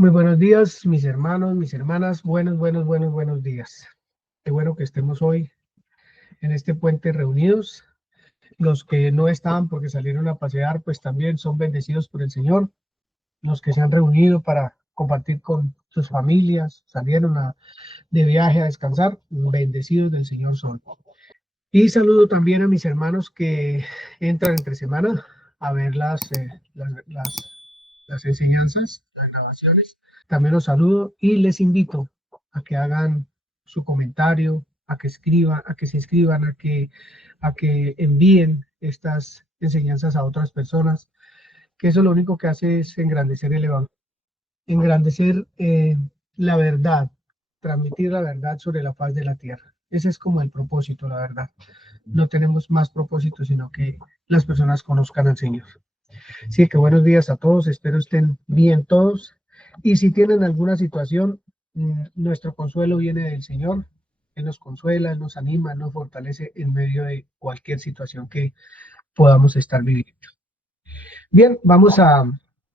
Muy buenos días, mis hermanos, mis hermanas. Buenos días. Qué bueno que estemos hoy en este puente reunidos. Los que no estaban porque salieron a pasear, pues también son bendecidos por el Señor. Los que se han reunido para compartir con sus familias, de viaje a descansar, bendecidos del Señor son. Y saludo también a mis hermanos que entran entre semana a ver las enseñanzas, las grabaciones. También los saludo y les invito a que hagan su comentario, a que escriban, a que se inscriban, a que envíen estas enseñanzas a otras personas, que eso lo único que hace es engrandecer el evangelio, engrandecer la verdad, transmitir la verdad sobre la faz de la tierra. Ese es como el propósito, la verdad. No tenemos más propósito, sino que las personas conozcan al Señor. Sí, que buenos días a todos, espero estén bien todos. Y si tienen alguna situación, nuestro consuelo viene del Señor. Él nos consuela, Él nos anima, Él nos fortalece en medio de cualquier situación que podamos estar viviendo. Bien, vamos a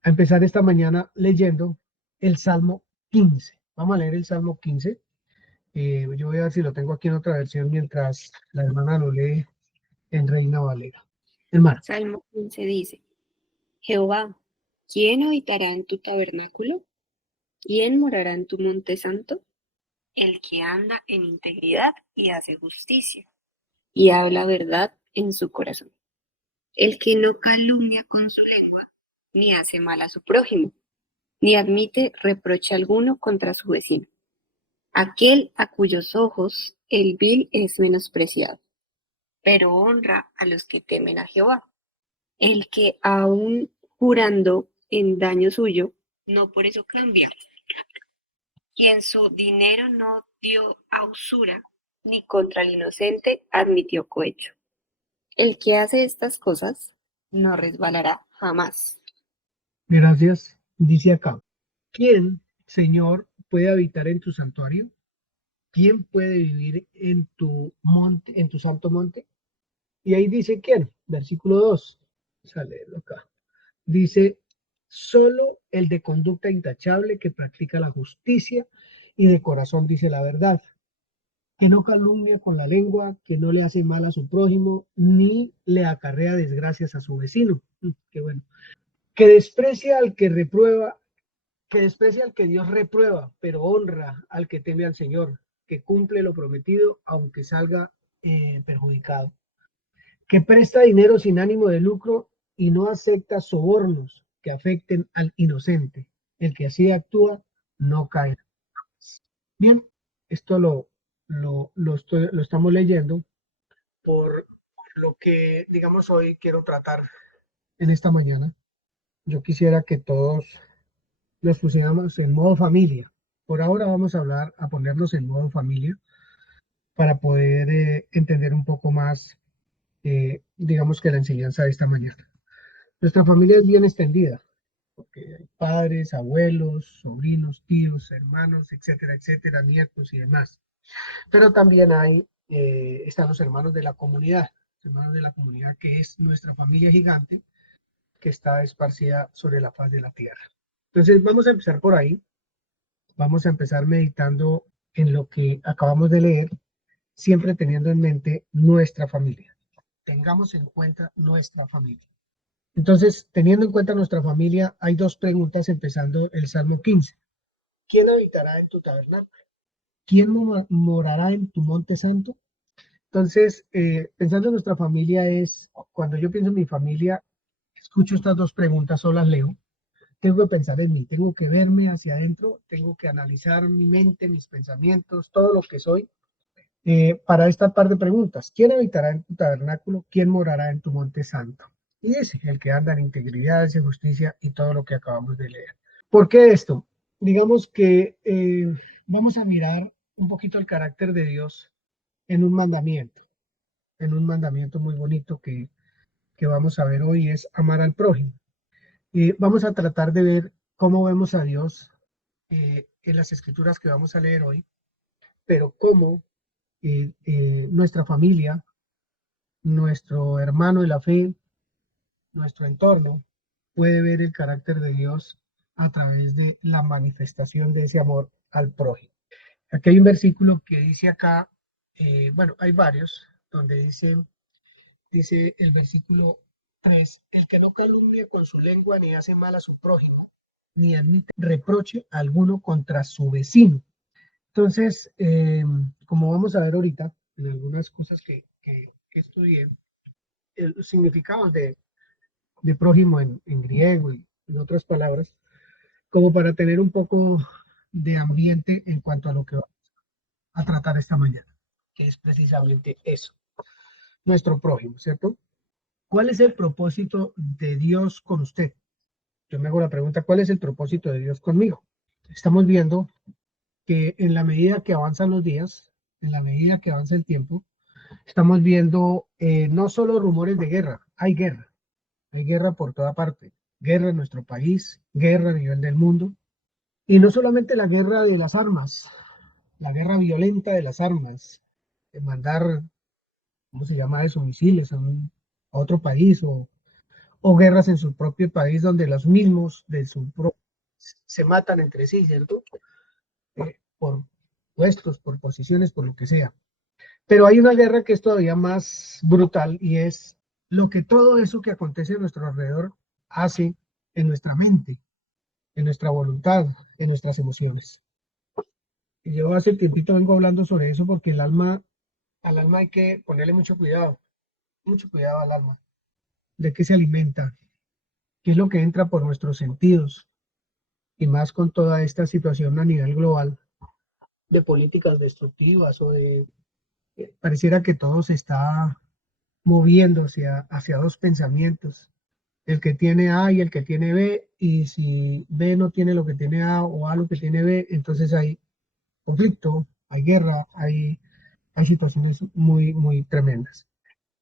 empezar esta mañana leyendo el Salmo 15. Vamos a leer el Salmo 15. Yo voy a ver si lo tengo aquí en otra versión mientras la hermana lo lee en Reina Valera. Hermana. Salmo 15 dice: Jehová, ¿quién habitará en tu tabernáculo? ¿Quién morará en tu monte santo? El que anda en integridad y hace justicia, y habla verdad en su corazón. El que no calumnia con su lengua, ni hace mal a su prójimo, ni admite reproche alguno contra su vecino. Aquel a cuyos ojos el vil es menospreciado, pero honra a los que temen a Jehová. El que aun jurando en daño suyo, no por eso cambia. Quien su dinero no dio a usura, ni contra el inocente admitió cohecho. El que hace estas cosas no resbalará jamás. Gracias. Dice acá, ¿quién, Señor, puede habitar en tu santuario? ¿Quién puede vivir en tu monte, en tu santo monte? Y ahí dice quién, versículo 2. Sale acá. Dice, solo el de conducta intachable que practica la justicia y de corazón dice la verdad, que no calumnia con la lengua, que no le hace mal a su prójimo, ni le acarrea desgracias a su vecino. Qué bueno. Que desprecia al que reprueba, que desprecia al que Dios reprueba, pero honra al que teme al Señor, que cumple lo prometido, aunque salga perjudicado, que presta dinero sin ánimo de lucro y no acepta sobornos que afecten al inocente. El que así actúa no cae. Bien, esto lo estamos leyendo por lo que, digamos, hoy quiero tratar en esta mañana. Yo quisiera que todos los pusiéramos en modo familia. Por ahora vamos a a ponernos en modo familia para poder entender un poco más, digamos que la enseñanza de esta mañana. Nuestra familia es bien extendida, porque hay padres, abuelos, sobrinos, tíos, hermanos, etcétera, etcétera, nietos y demás. Pero también están los hermanos de la comunidad que es nuestra familia gigante, que está esparcida sobre la faz de la tierra. Entonces vamos a empezar por ahí. Vamos a empezar meditando en lo que acabamos de leer, siempre teniendo en mente nuestra familia. Tengamos en cuenta nuestra familia. Entonces, teniendo en cuenta nuestra familia, hay dos preguntas empezando el Salmo 15. ¿Quién habitará en tu tabernáculo? ¿Quién morará en tu monte santo? Entonces, pensando en nuestra familia cuando yo pienso en mi familia, escucho estas dos preguntas o las leo, tengo que pensar en mí, tengo que verme hacia adentro, tengo que analizar mi mente, mis pensamientos, todo lo que soy, para esta par de preguntas. ¿Quién habitará en tu tabernáculo? ¿Quién morará en tu monte santo? Y ese, el que anda en integridad, en justicia y todo lo que acabamos de leer. ¿Por qué esto? Digamos que vamos a mirar un poquito el carácter de Dios en en un mandamiento muy bonito que vamos a ver hoy, es amar al prójimo. Vamos a tratar de ver cómo vemos a Dios en las escrituras que vamos a leer hoy, pero cómo nuestra familia, nuestro hermano de la fe, nuestro entorno, puede ver el carácter de Dios a través de la manifestación de ese amor al prójimo. Aquí hay un versículo que dice acá, bueno, hay varios, donde dice el versículo 3: el que no calumnia con su lengua ni hace mal a su prójimo, ni admite reproche alguno contra su vecino. Entonces, como vamos a ver ahorita, en algunas cosas que estudié, los significados de prójimo en griego y en otras palabras, como para tener un poco de ambiente en cuanto a lo que vamos a tratar esta mañana, que es precisamente eso, nuestro prójimo, ¿cierto? ¿Cuál es el propósito de Dios con usted? Yo me hago la pregunta, ¿cuál es el propósito de Dios conmigo? Estamos viendo que en la medida que avanzan los días, en la medida que avanza el tiempo, estamos viendo no solo rumores de guerra, hay guerra por toda parte, guerra en nuestro país, guerra a nivel del mundo, y no solamente la guerra de las armas, la guerra violenta de las armas, de mandar, ¿cómo se llama eso?, misiles a otro país o guerras en su propio país donde los mismos de su se matan entre sí, ¿cierto? Por puestos, por posiciones, por lo que sea. Pero hay una guerra que es todavía más brutal y es lo que todo eso que acontece a nuestro alrededor hace en nuestra mente, en nuestra voluntad, en nuestras emociones. Y yo hace tiempito vengo hablando sobre eso porque al alma hay que ponerle mucho cuidado al alma, de qué se alimenta, qué es lo que entra por nuestros sentidos, y más con toda esta situación a nivel global de políticas destructivas o de, pareciera que todo se está moviendo hacia dos pensamientos, el que tiene A y el que tiene B, y si B no tiene lo que tiene A o A lo que tiene B, entonces hay conflicto, hay guerra, hay situaciones muy, muy tremendas.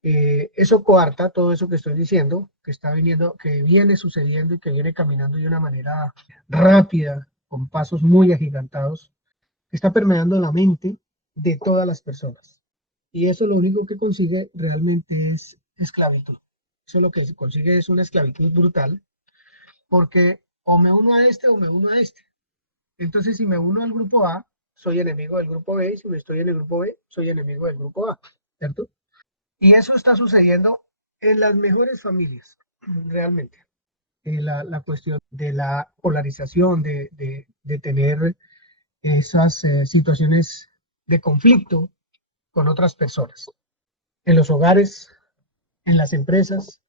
Eso coarta todo eso que estoy diciendo, que está viniendo, que viene sucediendo y que viene caminando de una manera rápida, con pasos muy agigantados, está permeando la mente de todas las personas. Y eso lo único que consigue realmente es esclavitud. Eso lo que consigue es una esclavitud brutal, porque o me uno a este o me uno a este. Entonces, si me uno al grupo A, soy enemigo del grupo B, y si me estoy en el grupo B, soy enemigo del grupo A, ¿cierto? Y eso está sucediendo en las mejores familias, realmente. La cuestión de la polarización, de tener esas situaciones de conflicto con otras personas, en los hogares, en las empresas,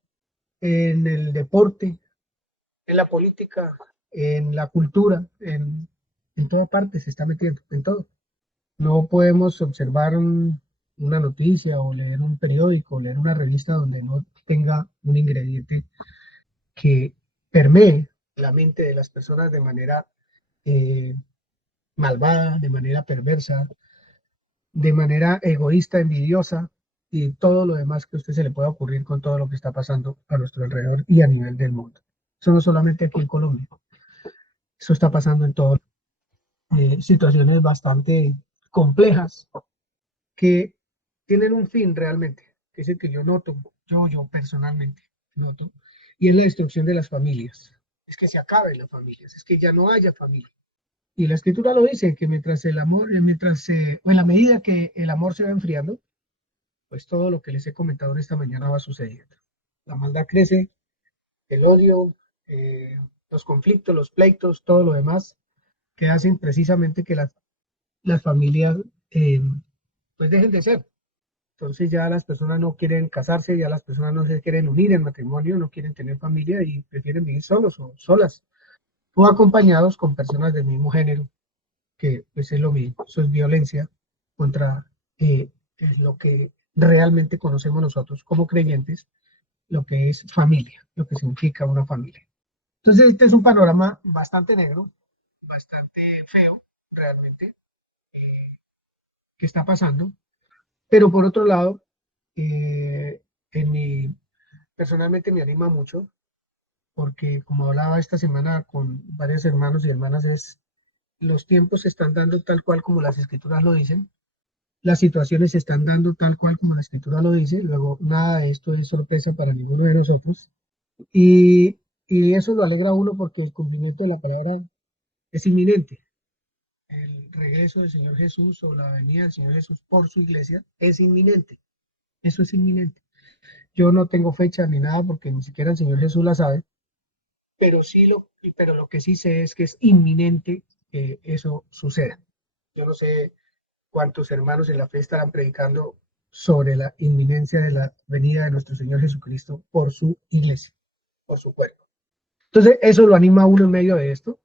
en el deporte, en la política, en la cultura, en toda parte se está metiendo, en todo. No podemos observar una noticia o leer un periódico o leer una revista donde no tenga un ingrediente que permee la mente de las personas de manera eh, malvada, de manera perversa, de manera egoísta, envidiosa y todo lo demás que a usted se le pueda ocurrir con todo lo que está pasando a nuestro alrededor y a nivel del mundo. Eso no solamente aquí en Colombia, eso está pasando en todas situaciones bastante complejas que tienen un fin realmente, que es el que yo noto, yo personalmente noto, y es la destrucción de las familias. Es que se acaben las familias, es que ya no haya familia. Y la escritura lo dice, que mientras el amor, o en la medida que el amor se va enfriando, pues todo lo que les he comentado en esta mañana va sucediendo. La maldad crece, el odio, los conflictos, los pleitos, todo lo demás, que hacen precisamente que las familias pues dejen de ser. Entonces ya las personas no quieren casarse, ya las personas no se quieren unir en matrimonio, no quieren tener familia y prefieren vivir solos o solas o acompañados con personas del mismo género, que pues es lo mismo, eso es violencia contra es lo que realmente conocemos nosotros como creyentes, lo que es familia, lo que significa una familia. Entonces este es un panorama bastante negro, bastante feo realmente, eh, que está pasando, pero por otro lado, eh, en mi, personalmente me anima mucho, porque como hablaba esta semana con varios hermanos y hermanas, es los tiempos se están dando tal cual como las escrituras lo dicen, las situaciones se están dando tal cual como la escritura lo dice, luego nada de esto es sorpresa para ninguno de nosotros, y Y eso lo alegra a uno porque el cumplimiento de la palabra es inminente. El regreso del Señor Jesús o la venida del Señor Jesús por su iglesia es inminente. Eso es inminente. Yo no tengo fecha ni nada porque ni siquiera el Señor Jesús la sabe, pero lo que sí sé es que es inminente que eso suceda. Yo no sé cuántos hermanos en la fe estarán predicando sobre la inminencia de la venida de nuestro Señor Jesucristo por su iglesia, por su cuerpo. Entonces, eso lo anima a uno en medio de esto,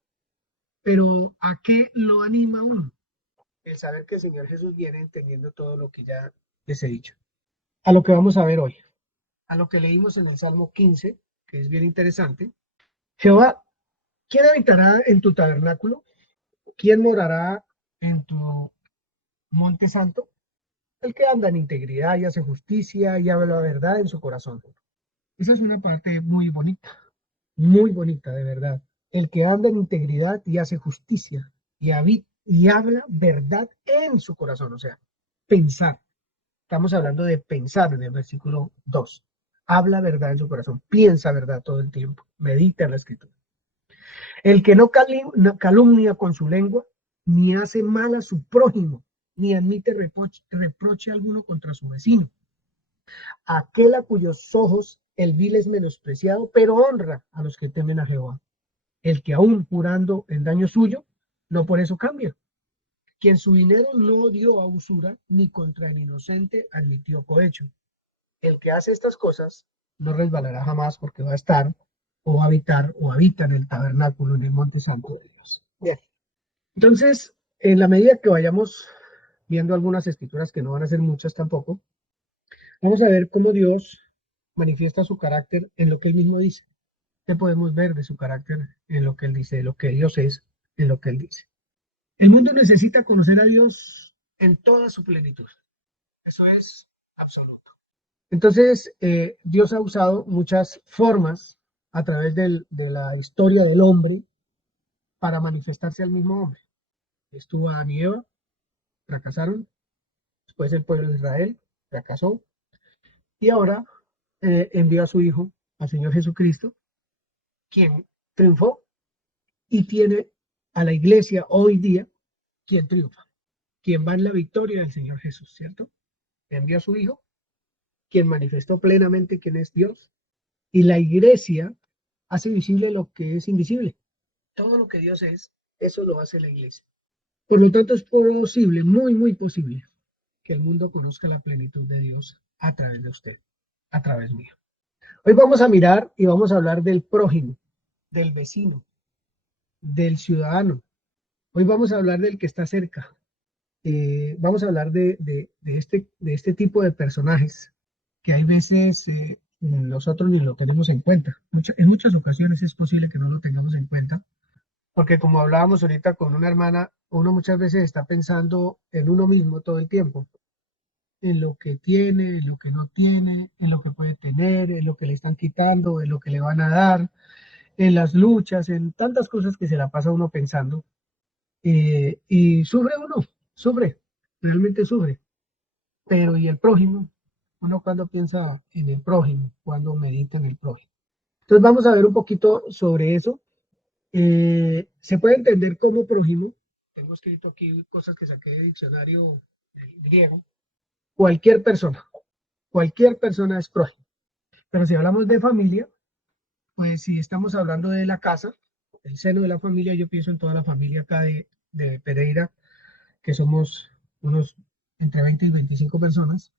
pero ¿a qué lo anima a uno? El saber que el Señor Jesús viene entendiendo todo lo que ya les he dicho. A lo que vamos a ver hoy, a lo que leímos en el Salmo 15, que es bien interesante. Jehová, ¿quién habitará en tu tabernáculo? ¿Quién morará en tu monte santo? El que anda en integridad y hace justicia y habla la verdad en su corazón. Esa es una parte muy bonita, de verdad. El que anda en integridad y hace justicia y habla verdad en su corazón, o sea, pensar. Estamos hablando de pensar en el versículo 2. Habla verdad en su corazón, piensa verdad todo el tiempo, medita en la escritura. El que no calumnia con su lengua, ni hace mal a su prójimo, ni admite reproche alguno contra su vecino. Aquel a cuyos ojos el vil es menospreciado, pero honra a los que temen a Jehová. El que aún jurando en daño suyo, no por eso cambia. Quien su dinero no dio a usura, ni contra el inocente admitió cohecho. El que hace estas cosas no resbalará jamás porque va a estar o va a habitar o habita en el tabernáculo, en el monte santo de Dios. Bien. Entonces, en la medida que vayamos viendo algunas escrituras, que no van a ser muchas tampoco, vamos a ver cómo Dios manifiesta su carácter en lo que él mismo dice. ¿Qué podemos ver de su carácter en lo que él dice, de lo que Dios es, en lo que él dice? El mundo necesita conocer a Dios en toda su plenitud. Eso es absoluto. Entonces, Dios ha usado muchas formas a través de la historia del hombre para manifestarse al mismo hombre. Estuvo Adán y Eva, fracasaron. Después el pueblo de Israel fracasó. Y ahora envió a su Hijo, al Señor Jesucristo, quien triunfó y tiene a la iglesia hoy día quien triunfa, quien va en la victoria del Señor Jesús, ¿cierto? Envió a su Hijo, quien manifestó plenamente quién es Dios, y la iglesia hace visible lo que es invisible. Todo lo que Dios es, eso lo hace la iglesia. Por lo tanto, es posible, muy posible, que el mundo conozca la plenitud de Dios a través de usted, a través mío. Hoy vamos a mirar y vamos a hablar del prójimo, del vecino, del ciudadano. Hoy vamos a hablar del que está cerca. Vamos a hablar de este tipo de personajes que hay veces nosotros ni lo tenemos en cuenta. En muchas ocasiones es posible que no lo tengamos en cuenta, porque como hablábamos ahorita con una hermana, uno muchas veces está pensando en uno mismo todo el tiempo, en lo que tiene, en lo que no tiene, en lo que puede tener, en lo que le están quitando, en lo que le van a dar, en las luchas, en tantas cosas que se la pasa uno pensando. Y sufre uno, sufre, realmente sufre. Pero ¿y el prójimo? Uno cuando piensa en el prójimo, cuando medita en el prójimo. Entonces vamos a ver un poquito sobre eso. Se puede entender como prójimo. Tengo escrito aquí cosas que saqué del diccionario griego. Cualquier persona es prójimo. Pero si hablamos de familia, pues si estamos hablando de la casa, el seno de la familia, yo pienso en toda la familia acá de Pereira, que somos unos entre 20 y 25 personas.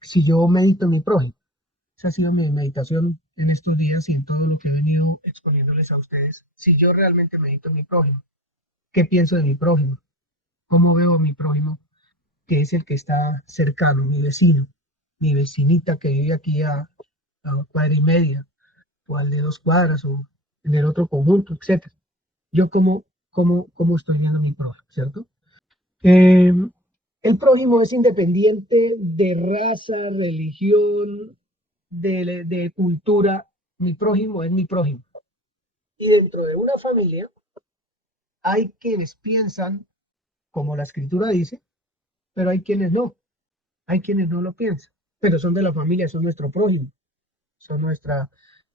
Si yo medito en mi prójimo, esa ha sido mi meditación en estos días y en todo lo que he venido exponiéndoles a ustedes. Si yo realmente medito en mi prójimo, ¿qué pienso de mi prójimo? ¿Cómo veo a mi prójimo? Que es el que está cercano, mi vecino, mi vecinita que vive aquí a cuadra y media, o al de 2 cuadras, o en el otro conjunto, etcétera. Yo cómo estoy viendo a mi prójimo, ¿cierto? Eh, el prójimo es independiente de raza, religión, de cultura. Mi prójimo es mi prójimo. Y dentro de una familia hay quienes piensan como la escritura dice, pero hay quienes no. Hay quienes no lo piensan, pero son de la familia, son nuestro prójimo, son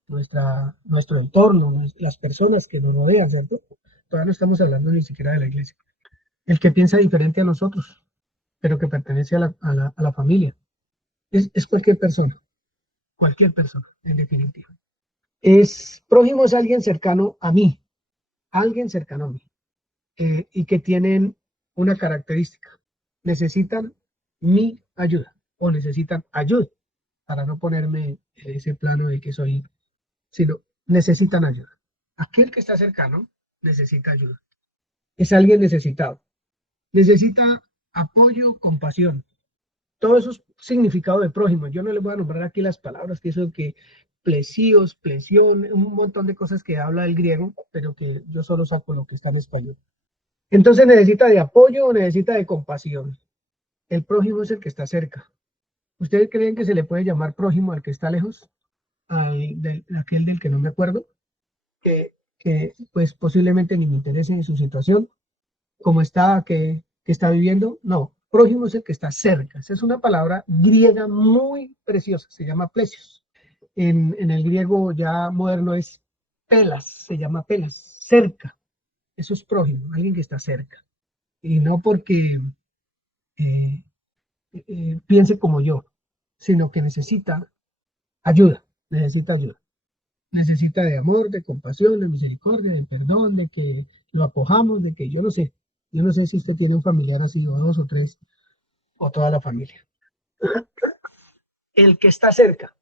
nuestro entorno, las personas que nos rodean, ¿cierto? Todavía no estamos hablando ni siquiera de la iglesia. El que piensa diferente a nosotros, pero que pertenece a la familia. Es cualquier persona, en definitiva. Prójimo es alguien cercano a mí, alguien cercano a mí, y que tienen una característica. Necesitan mi ayuda o necesitan ayuda, para no ponerme en ese plano de que soy, sino necesitan ayuda. Aquel que está cercano necesita ayuda. Es alguien necesitado. Necesita apoyo, compasión. Todo eso es significado de prójimo. Yo no les voy a nombrar aquí las palabras, que eso que plesíos, plesión, un montón de cosas que habla el griego, pero que yo solo saco lo que está en español. Entonces necesita de apoyo, necesita de compasión. El prójimo es el que está cerca. ¿Ustedes creen que se le puede llamar prójimo al que está lejos? Aquel del que no me acuerdo, que pues posiblemente ni me interese en su situación, cómo está, que está viviendo. No, prójimo es el que está cerca. Esa es una palabra griega muy preciosa, se llama plesios. En el griego ya moderno es pelas, se llama pelas, cerca. Eso es prójimo, alguien que está cerca. Y no porque eh, piense como yo, sino que ayuda, necesita ayuda. Necesita de amor, de compasión, de misericordia, de perdón, de que lo acojamos, de que yo no sé si usted tiene un familiar así, o dos o tres, o toda la familia. El que está cerca.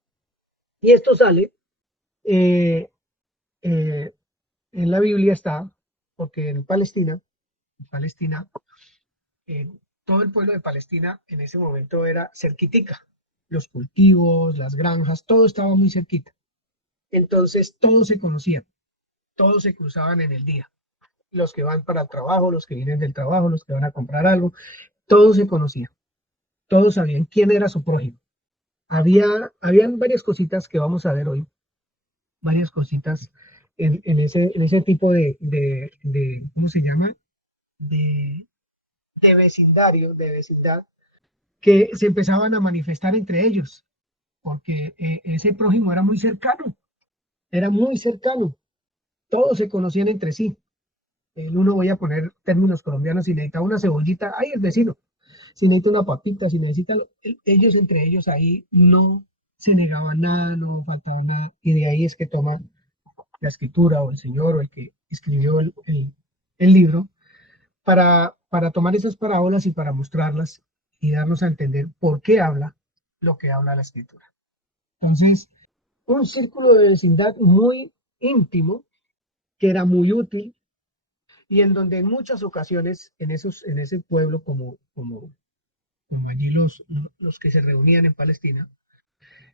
Y esto sale, eh, eh, en la Biblia está, porque en Palestina, eh, todo el pueblo de Palestina en ese momento era cerquitica. Los cultivos, las granjas, todo estaba muy cerquita. Entonces todos se conocían, todos se cruzaban en el día. Los que van para el trabajo, los que vienen del trabajo, los que van a comprar algo, todos se conocían, todos sabían quién era su prójimo. Habían varias cositas que vamos a ver hoy, varias cositas en ese tipo ¿cómo se llama? De, de vecindario, de vecindad, que se empezaban a manifestar entre ellos, porque ese prójimo era muy cercano, todos se conocían entre sí. El uno voy a poner términos colombianos, si necesita una cebollita, ay, el vecino, si necesita una papita, si necesita, ellos entre ellos ahí no se negaban nada, no faltaba nada, y de ahí es que toma la escritura o el Señor o el que escribió el libro para tomar esas parábolas y para mostrarlas y darnos a entender por qué habla lo que habla la escritura. Entonces, un círculo de vecindad muy íntimo que era muy útil y en donde en muchas ocasiones en ese pueblo como allí los que se reunían en Palestina,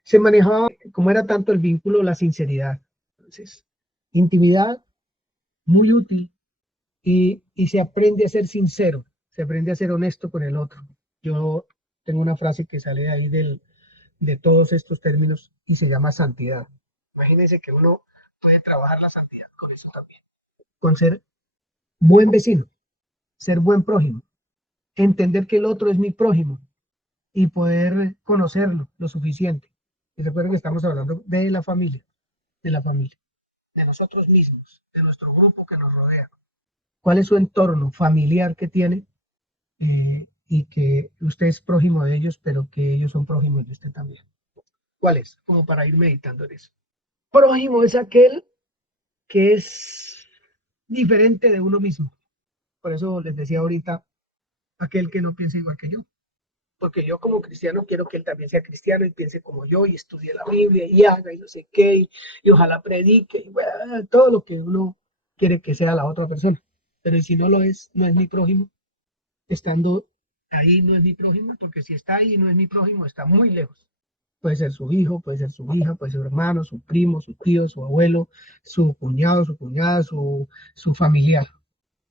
se manejaba, como era tanto el vínculo, la sinceridad. Entonces, intimidad muy útil y se aprende a ser sincero, se aprende a ser honesto con el otro. Yo tengo una frase que sale de ahí de todos estos términos y se llama santidad. Imagínense que uno puede trabajar la santidad con eso también, con ser buen vecino, ser buen prójimo, entender que el otro es mi prójimo y poder conocerlo lo suficiente. Y recuerden que estamos hablando de la familia, de nosotros mismos, de nuestro grupo que nos rodea. ¿Cuál es su entorno familiar que tiene? Y que usted es prójimo de ellos, pero que ellos son prójimos de usted también. ¿Cuál es? Como para ir meditando en eso. Prójimo es aquel que es diferente de uno mismo. Por eso les decía ahorita, aquel que no piensa igual que yo. Porque yo como cristiano quiero que él también sea cristiano y piense como yo y estudie la Biblia y haga y no sé qué y ojalá predique y bueno, todo lo que uno quiere que sea la otra persona. Pero si no lo es, no es mi prójimo, estando ahí no es mi prójimo, porque si está ahí y no es mi prójimo, está muy lejos. Puede ser su hijo, puede ser su hija, puede ser su hermano, su primo, su tío, su abuelo, su cuñado, su cuñada, su familiar.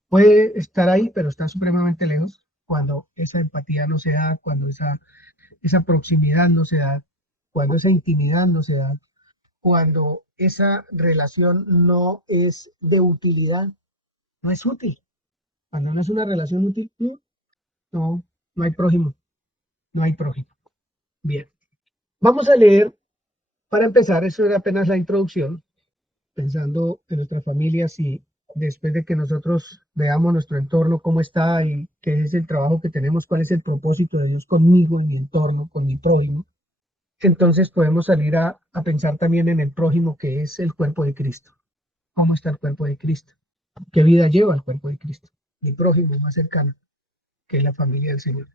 Puede estar ahí, pero está supremamente lejos cuando esa empatía no se da, cuando esa proximidad no se da, cuando esa intimidad no se da, cuando esa relación no es de utilidad, no es útil. Cuando no es una relación útil, no, no hay prójimo, no hay prójimo. Bien, vamos a leer Para empezar, eso era apenas la introducción, pensando en nuestras familias y después de que nosotros veamos nuestro entorno, cómo está y qué es el trabajo que tenemos, cuál es el propósito de Dios conmigo, en mi entorno, con mi prójimo, entonces podemos salir a pensar también en el prójimo que es el cuerpo de Cristo. ¿Cómo está el cuerpo de Cristo? ¿Qué vida lleva el cuerpo de Cristo? Mi prójimo más cercano, que es la familia del Señor.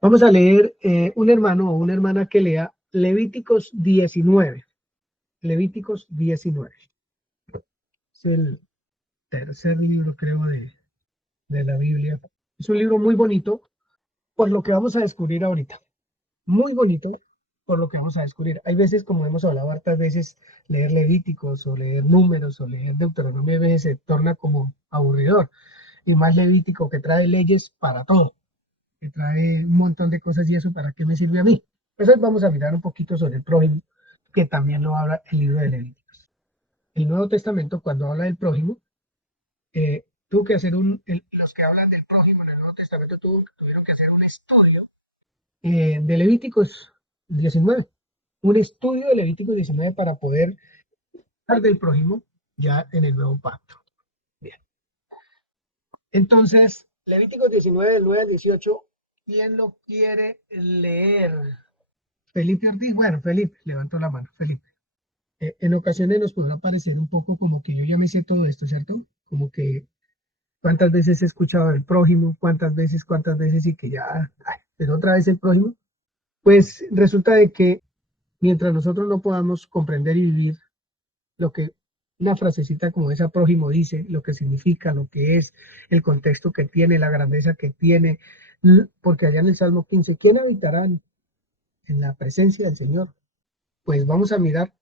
Vamos a leer un hermano o una hermana que lea Levíticos 19. Levíticos 19. Es el tercer libro, creo, de la Biblia. Es un libro muy bonito por lo que vamos a descubrir ahorita. Muy bonito por lo que vamos a descubrir. Hay veces, como hemos hablado hartas veces, leer Levíticos o leer Números o leer Deuteronomio a veces se torna como aburridor. Y más Levítico que trae leyes para todo, que trae un montón de cosas y eso, ¿para qué me sirve a mí? Pues hoy vamos a mirar un poquito sobre el prójimo, que también lo habla el libro de Levíticos. El Nuevo Testamento, cuando habla del prójimo, tuvo que hacer los que hablan del prójimo en el Nuevo Testamento tuvieron que hacer un estudio de Levíticos 19, un estudio de Levíticos 19 para poder hablar del prójimo ya en el Nuevo Pacto. Bien. Entonces, Levíticos 19, del 9 al 18, ¿quién lo quiere leer? Felipe Ortiz, bueno, Felipe, levantó la mano, Felipe. En ocasiones nos podrá parecer un poco como que yo ya me sé todo esto, ¿cierto? Como que cuántas veces he escuchado del prójimo, cuántas veces y que ya, ay, pero otra vez el prójimo. Pues resulta de que mientras nosotros no podamos comprender y vivir lo que una frasecita como esa prójimo dice, lo que significa, lo que es, el contexto que tiene, la grandeza que tiene, porque allá en el Salmo 15, ¿quién habitará en la presencia del Señor? Pues vamos a mirar,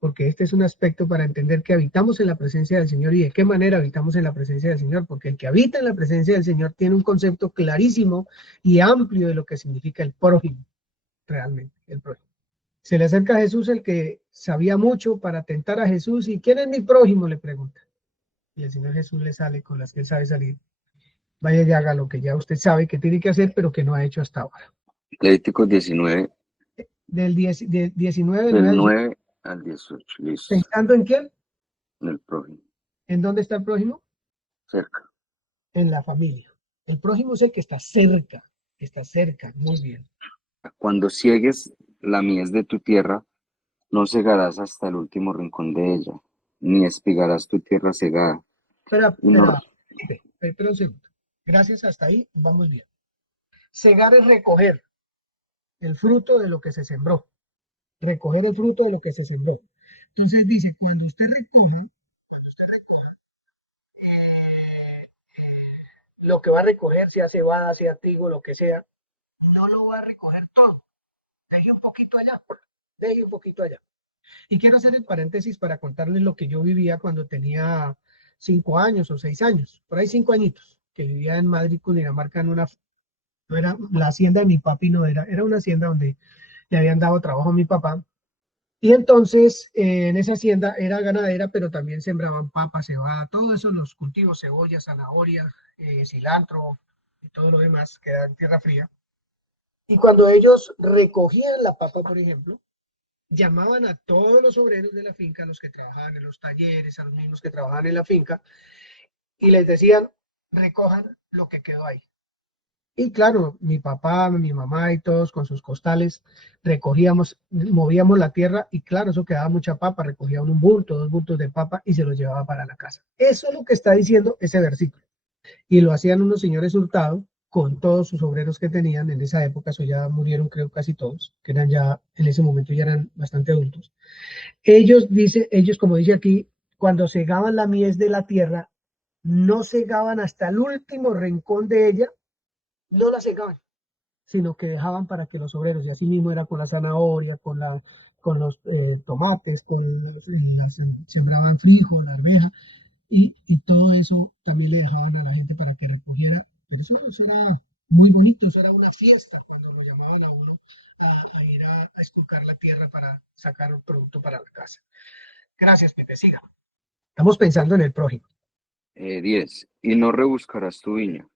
porque este es un aspecto para entender que habitamos en la presencia del Señor y de qué manera habitamos en la presencia del Señor, porque el que habita en la presencia del Señor tiene un concepto clarísimo y amplio de lo que significa el prójimo, realmente, el prójimo. Se le acerca a Jesús el que sabía mucho para tentar a Jesús y ¿quién es mi prójimo? Le pregunta. Y el Señor Jesús le sale con las que él sabe salir. Vaya y haga lo que ya usted sabe que tiene que hacer, pero que no ha hecho hasta ahora. Levíticos 19, Del 19, del 9 del al 18. 9 al 18, listo, ¿Pensando en quién? en el prójimo, ¿En dónde está el prójimo? cerca. En la familia. El prójimo es el que está cerca, muy bien. Cuando ciegues la mies de tu tierra, no cegarás hasta el último rincón de ella, ni espigarás tu tierra cegada, y no, Espera un segundo. Gracias, hasta ahí vamos bien. Segar es recoger el fruto de lo que se sembró. Recoger el fruto de lo que se sembró. Entonces dice, usted recoja lo que va a recoger, sea cebada, sea trigo, lo que sea, no lo va a recoger todo. Deje un poquito allá, deje un poquito allá. Y quiero hacer el paréntesis para contarles lo que yo vivía cuando tenía 5 años o 6 años, por ahí 5 añitos, que vivía en Madrid, Cundinamarca, no era la hacienda de mi papi, no era una hacienda donde le habían dado trabajo a mi papá. Y entonces en esa hacienda era ganadera, pero también sembraban papa, cebada, todo eso, los cultivos, cebolla, zanahoria, cilantro y todo lo demás que era en tierra fría. Y cuando ellos recogían la papa, por ejemplo, llamaban a todos los obreros de la finca, a los que trabajaban en los talleres, a los mismos que trabajaban en la finca, y les decían, recojan lo que quedó ahí. Y claro, mi papá, mi mamá y todos con sus costales recogíamos, movíamos la tierra y claro, eso quedaba mucha papa, recogían un bulto, 2 bultos de papa y se los llevaba para la casa. Eso es lo que está diciendo ese versículo. Y lo hacían unos señores Hurtado con todos sus obreros que tenían en esa época, eso ya murieron creo casi todos, que eran ya, en ese momento ya eran bastante adultos. Ellos como dice aquí, cuando segaban la mies de la tierra, no segaban hasta el último rincón de ella, no la segaban, sino que dejaban para que los obreros, y así mismo era con la zanahoria, con los tomates, sembraban frijol, arveja, y todo eso también le dejaban a la gente para que recogiera. Pero eso era muy bonito, eso era una fiesta cuando lo llamaban a uno a ir a esculcar la tierra para sacar un producto para la casa. Gracias, Pepe, siga. Estamos pensando en el prójimo. 10, y no rebuscarás tu viña,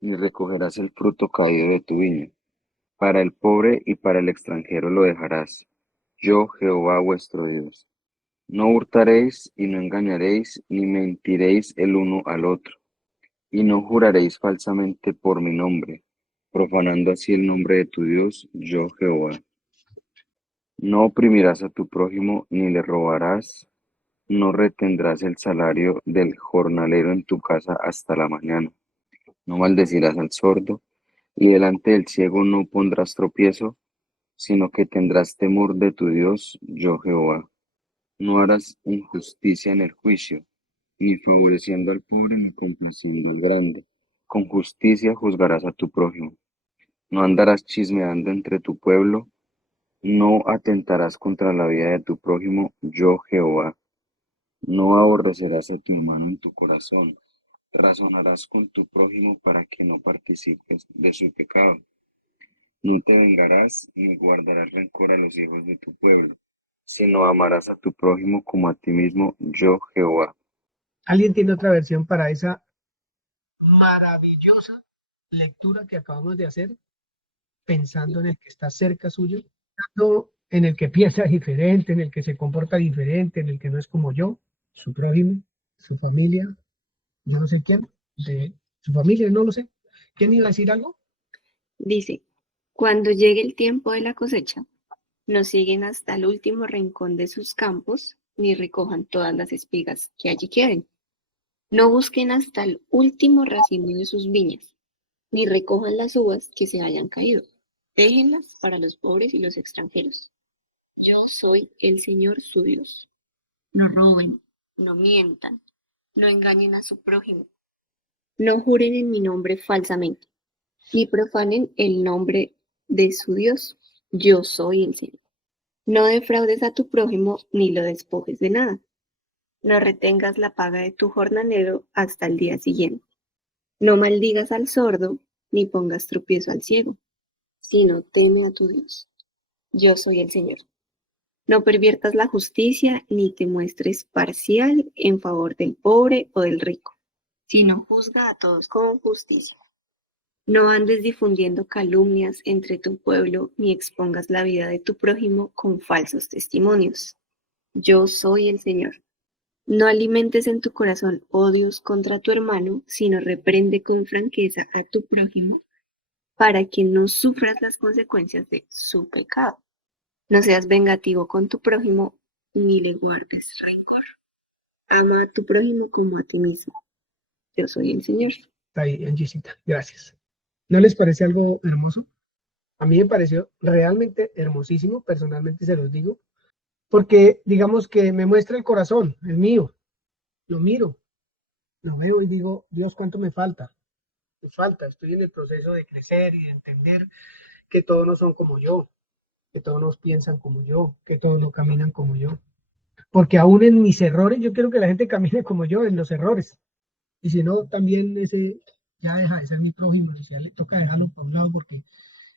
ni recogerás el fruto caído de tu viña. Para el pobre y para el extranjero lo dejarás, yo Jehová vuestro Dios. No hurtaréis y no engañaréis, ni mentiréis el uno al otro, y no juraréis falsamente por mi nombre, profanando así el nombre de tu Dios, yo Jehová. No oprimirás a tu prójimo, ni le robarás, no retendrás el salario del jornalero en tu casa hasta la mañana. No maldecirás al sordo, y delante del ciego no pondrás tropiezo, sino que tendrás temor de tu Dios, yo Jehová. No harás injusticia en el juicio, ni favoreciendo al pobre, ni complaciendo al grande. Con justicia juzgarás a tu prójimo. No andarás chismeando entre tu pueblo, no atentarás contra la vida de tu prójimo, yo Jehová. No aborrecerás a tu hermano en tu corazón. Razonarás con tu prójimo para que no participes de su pecado. No te vengarás ni guardarás rencor a los hijos de tu pueblo, sino amarás a tu prójimo como a ti mismo, yo Jehová. ¿Alguien tiene otra versión para esa maravillosa lectura que acabamos de hacer? Pensando en el que está cerca suyo, pensando en el que piensa diferente, en el que se comporta diferente, en el que no es como yo, su prójimo, su familia, yo no sé quién, de su familia, no lo sé. ¿Quién iba a decir algo? Dice, cuando llegue el tiempo de la cosecha, no siguen hasta el último rincón de sus campos, ni recojan todas las espigas que allí queden. No busquen hasta el último racimo de sus viñas, ni recojan las uvas que se hayan caído. Déjenlas para los pobres y los extranjeros. Yo soy el Señor su Dios. No roben, no mientan, no engañen a su prójimo, no juren en mi nombre falsamente, ni profanen el nombre de su Dios. Yo soy el Señor. No defraudes a tu prójimo ni lo despojes de nada. No retengas la paga de tu jornalero hasta el día siguiente. No maldigas al sordo ni pongas tropiezo al ciego, sino teme a tu Dios. Yo soy el Señor. No perviertas la justicia ni te muestres parcial en favor del pobre o del rico, sino juzga a todos con justicia. No andes difundiendo calumnias entre tu pueblo ni expongas la vida de tu prójimo con falsos testimonios. Yo soy el Señor. No alimentes en tu corazón odios contra tu hermano, sino reprende con franqueza a tu prójimo para que no sufras las consecuencias de su pecado. No seas vengativo con tu prójimo, ni le guardes rencor. Ama a tu prójimo como a ti mismo. Yo soy el Señor. Está ahí, Angisita, gracias. ¿No les parece algo hermoso? A mí me pareció realmente hermosísimo, personalmente se los digo, porque digamos que me muestra el corazón, el mío, lo miro, lo veo y digo, Dios, ¿cuánto me falta? Me falta, estoy en el proceso de crecer y de entender que todos no son como yo, que todos no piensan como yo, que todos no caminan como yo. Porque aún en mis errores, yo quiero que la gente camine como yo en los errores. Y si no, también ese ya deja de ser mi prójimo, o sea, le toca dejarlo por un lado porque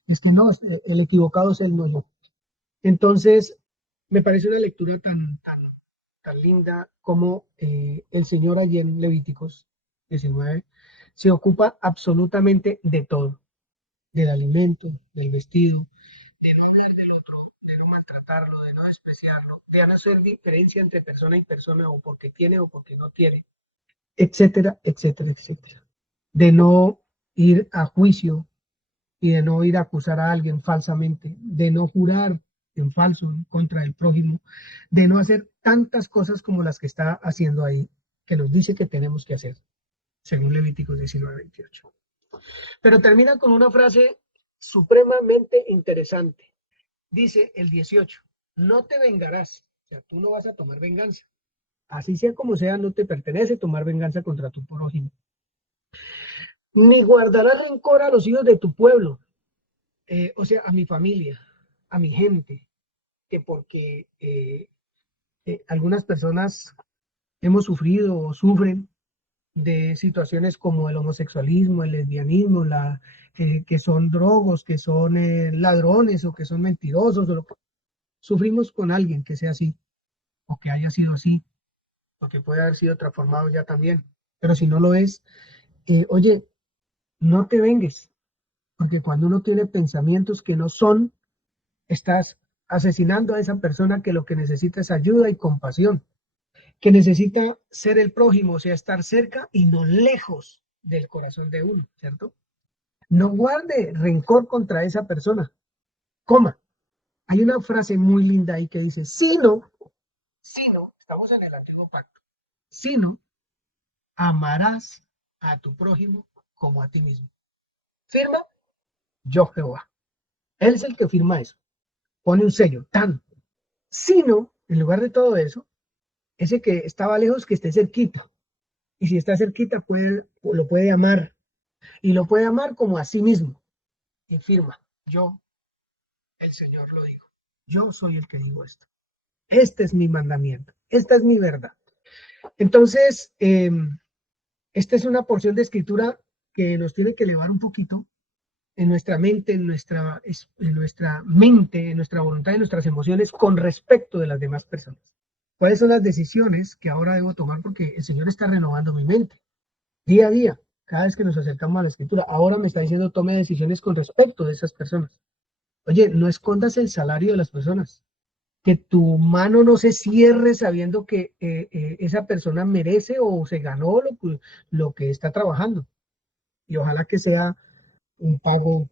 es que no, el equivocado es él, no yo. Entonces, me parece una lectura tan linda como el Señor allí en Levíticos 19 se ocupa absolutamente de todo, del alimento, del vestido, de no hablar del otro, de no maltratarlo, de no despreciarlo, de no hacer diferencia entre persona y persona o porque tiene o porque no tiene, etcétera, etcétera, etcétera. De no ir a juicio y de no ir a acusar a alguien falsamente, de no jurar en falso en contra del prójimo, de no hacer tantas cosas como las que está haciendo ahí, que nos dice que tenemos que hacer, según Levíticos 19:28. Pero termina con una frase supremamente interesante. Dice el 18, no te vengarás, o sea, tú no vas a tomar venganza. Así sea como sea, no te pertenece tomar venganza contra tu prójimo. Ni guardarás rencor a los hijos de tu pueblo, o sea, a mi familia, a mi gente, que porque algunas personas hemos sufrido o sufren de situaciones como el homosexualismo, el lesbianismo, que son drogos, que son ladrones o que son mentirosos, o lo que sufrimos con alguien que sea así, o que haya sido así, o que puede haber sido transformado ya también. Pero si no lo es, oye, no te vengues, porque cuando uno tiene pensamientos que no son, estás asesinando a esa persona que lo que necesita es ayuda y compasión, que necesita ser el prójimo, o sea, estar cerca y no lejos del corazón de uno, ¿cierto? No guarde rencor contra esa persona. Coma. Hay una frase muy linda ahí que dice, si no, estamos en el antiguo pacto, si no, amarás a tu prójimo como a ti mismo. Firma, yo Jehová. Él es el que firma eso. Pone un sello, tan. Si no, en lugar de todo eso, ese que estaba lejos, que esté cerquita. Y si está cerquita, lo puede amar. Y lo puede amar como a sí mismo. Y firma, yo, el Señor lo digo. Yo soy el que digo esto. Este es mi mandamiento. Esta es mi verdad. Entonces, esta es una porción de escritura que nos tiene que elevar un poquito en nuestra mente, en nuestra voluntad, en nuestras emociones con respecto de las demás personas. ¿Cuáles son las decisiones que ahora debo tomar? Porque el Señor está renovando mi mente día a día, cada vez que nos acercamos a la escritura. Ahora me está diciendo tome decisiones con respecto de esas personas. Oye, no escondas el salario de las personas. Que tu mano no se cierre sabiendo que esa persona merece o se ganó lo que está trabajando. Y ojalá que sea un pago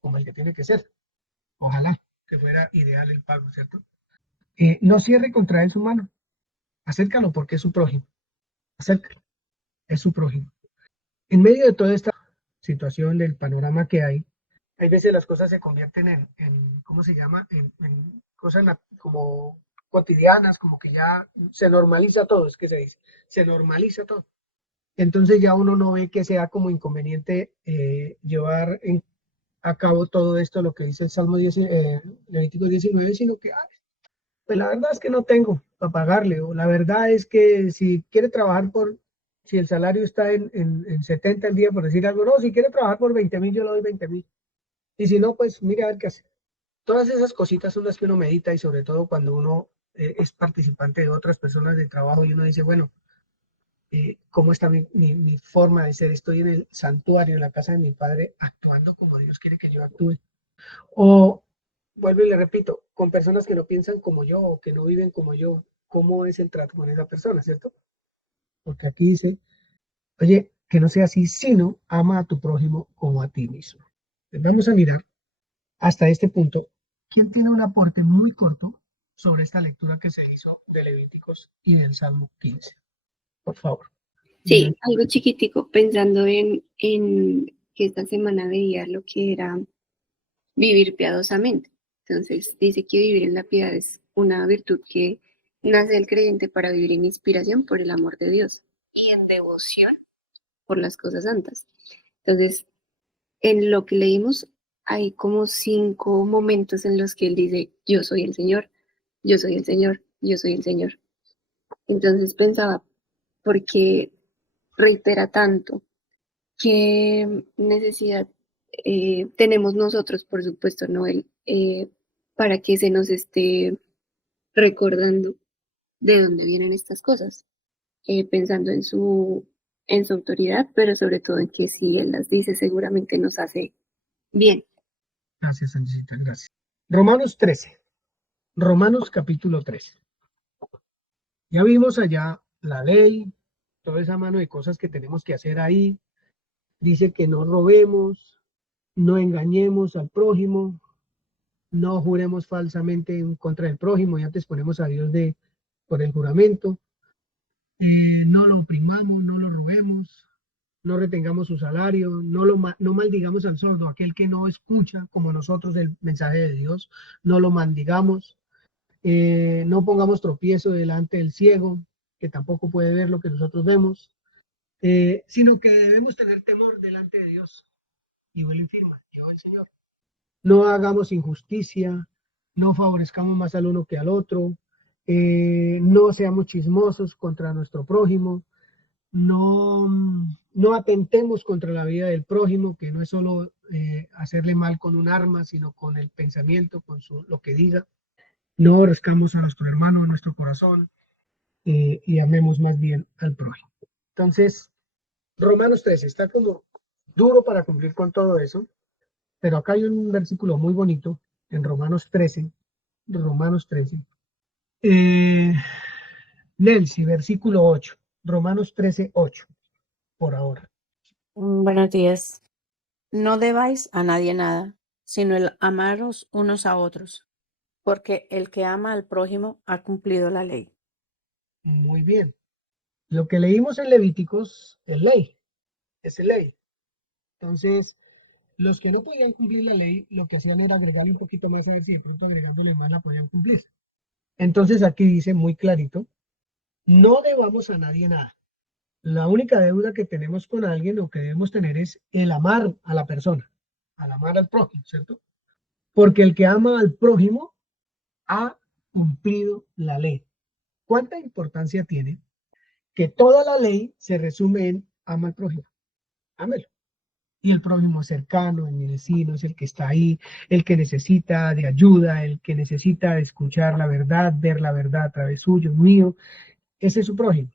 como el que tiene que ser. Ojalá que fuera ideal el pago, ¿cierto? No cierre contra él su mano. Acércalo porque es su prójimo. Acércalo, es su prójimo. En medio de toda esta situación del panorama que hay veces las cosas se convierten ¿cómo se llama? En cosas como cotidianas, como que ya se normaliza todo, es que se dice, se normaliza todo. Entonces ya uno no ve que sea como inconveniente llevar a cabo todo esto, lo que dice el Salmo 10, Levítico 19, sino que pues la verdad es que no tengo para pagarle, o la verdad es que si quiere trabajar si el salario está en 70 el día, por decir algo, no, si quiere trabajar por 20.000, yo le doy 20.000. Y si no, pues mire a ver qué hace. Todas esas cositas son las que uno medita y sobre todo cuando uno es participante de otras personas de trabajo y uno dice, bueno, ¿cómo está mi forma de ser? Estoy en el santuario, en la casa de mi padre, actuando como Dios quiere que yo actúe. O, vuelvo y le repito, con personas que no piensan como yo o que no viven como yo, ¿cómo es el trato con esa persona, cierto? Porque aquí dice, oye, que no sea así, sino ama a tu prójimo como a ti mismo. Entonces, vamos a mirar hasta este punto, ¿quién tiene un aporte muy corto sobre esta lectura que se hizo de Levíticos y del Salmo 15? Por favor. Sí, algo chiquitico, pensando en que esta semana veía lo que era vivir piadosamente. Entonces, dice que vivir en la piedad es una virtud que nace del creyente para vivir en inspiración por el amor de Dios y en devoción por las cosas santas. Entonces, en lo que leímos, hay como 5 momentos en los que él dice, yo soy el Señor, yo soy el Señor, yo soy el Señor. Entonces pensaba, ¿por qué reitera tanto? ¿Qué necesidad tenemos nosotros, por supuesto, Noel, para que se nos esté recordando de dónde vienen estas cosas? Pensando en su autoridad, pero sobre todo en que si él las dice, seguramente nos hace bien. Gracias, Angelita, gracias. Romanos 13. Romanos capítulo 13. Ya vimos allá la ley, toda esa mano de cosas que tenemos que hacer ahí. Dice que no robemos, no engañemos al prójimo, no juremos falsamente en contra del prójimo y antes ponemos a Dios por el juramento. No lo oprimamos, no lo robemos, no retengamos su salario, no maldigamos al sordo, aquel que no escucha como nosotros el mensaje de Dios, no lo maldigamos, no pongamos tropiezo delante del ciego, que tampoco puede ver lo que nosotros vemos, sino que debemos tener temor delante de Dios. Y vuelve y firma, dijo el Señor. No hagamos injusticia, no favorezcamos más al uno que al otro, no seamos chismosos contra nuestro prójimo, no atentemos contra la vida del prójimo, que no es solo hacerle mal con un arma, sino con el pensamiento, con lo que diga. No aborrezcamos a nuestro hermano en nuestro corazón y amemos más bien al prójimo. Entonces, Romanos 13 está como duro para cumplir con todo eso, pero acá hay un versículo muy bonito en Romanos 13 Romanos 13. Nancy, versículo 8. Romanos 13, 8, por ahora. Buenos días. No debáis a nadie nada, sino el amaros unos a otros, porque el que ama al prójimo ha cumplido la ley. Muy bien. Lo que leímos en Levíticos es ley, es ley. Entonces, los que no podían cumplir la ley, lo que hacían era agregarle un poquito más a ver si de pronto agregándole más la podían cumplir. Entonces aquí dice muy clarito, no debamos a nadie nada. La única deuda que tenemos con alguien o que debemos tener es el amar a la persona, al amar al prójimo, ¿cierto? Porque el que ama al prójimo ha cumplido la ley. ¿Cuánta importancia tiene que toda la ley se resume en ama al prójimo? Ámelo. Y el prójimo cercano, el vecino, es el que está ahí, el que necesita de ayuda, el que necesita escuchar la verdad, ver la verdad a través suyo, mío. Ese es su prójimo.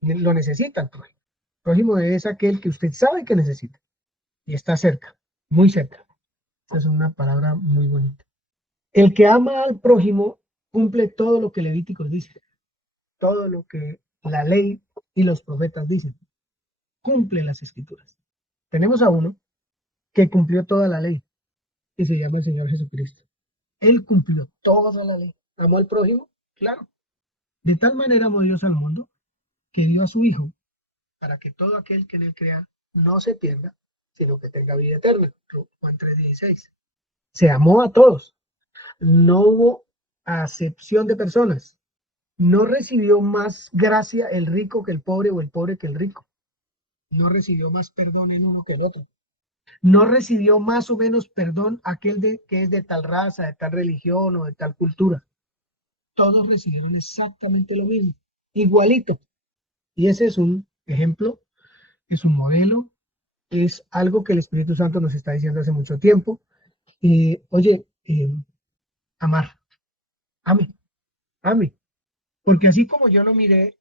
Lo necesita el prójimo. El prójimo es aquel que usted sabe que necesita y está cerca, muy cerca. Esa es una palabra muy bonita. El que ama al prójimo cumple todo lo que Levíticos dice, todo lo que la ley y los profetas dicen. Cumple las escrituras. Tenemos a uno que cumplió toda la ley y se llama el Señor Jesucristo. Él cumplió toda la ley. ¿Amó al prójimo? Claro. De tal manera amó Dios al mundo que dio a su Hijo para que todo aquel que en él crea no se pierda, sino que tenga vida eterna. Juan 3:16. Se amó a todos. No hubo acepción de personas. No recibió más gracia el rico que el pobre o el pobre que el rico. No recibió más perdón en uno que el otro. No recibió más o menos perdón aquel que es de tal raza, de tal religión o de tal cultura. Todos recibieron exactamente lo mismo, igualito. Y ese es un ejemplo, es un modelo, es algo que el Espíritu Santo nos está diciendo hace mucho tiempo. Y oye, amar, ame, ame. Porque así como yo no miré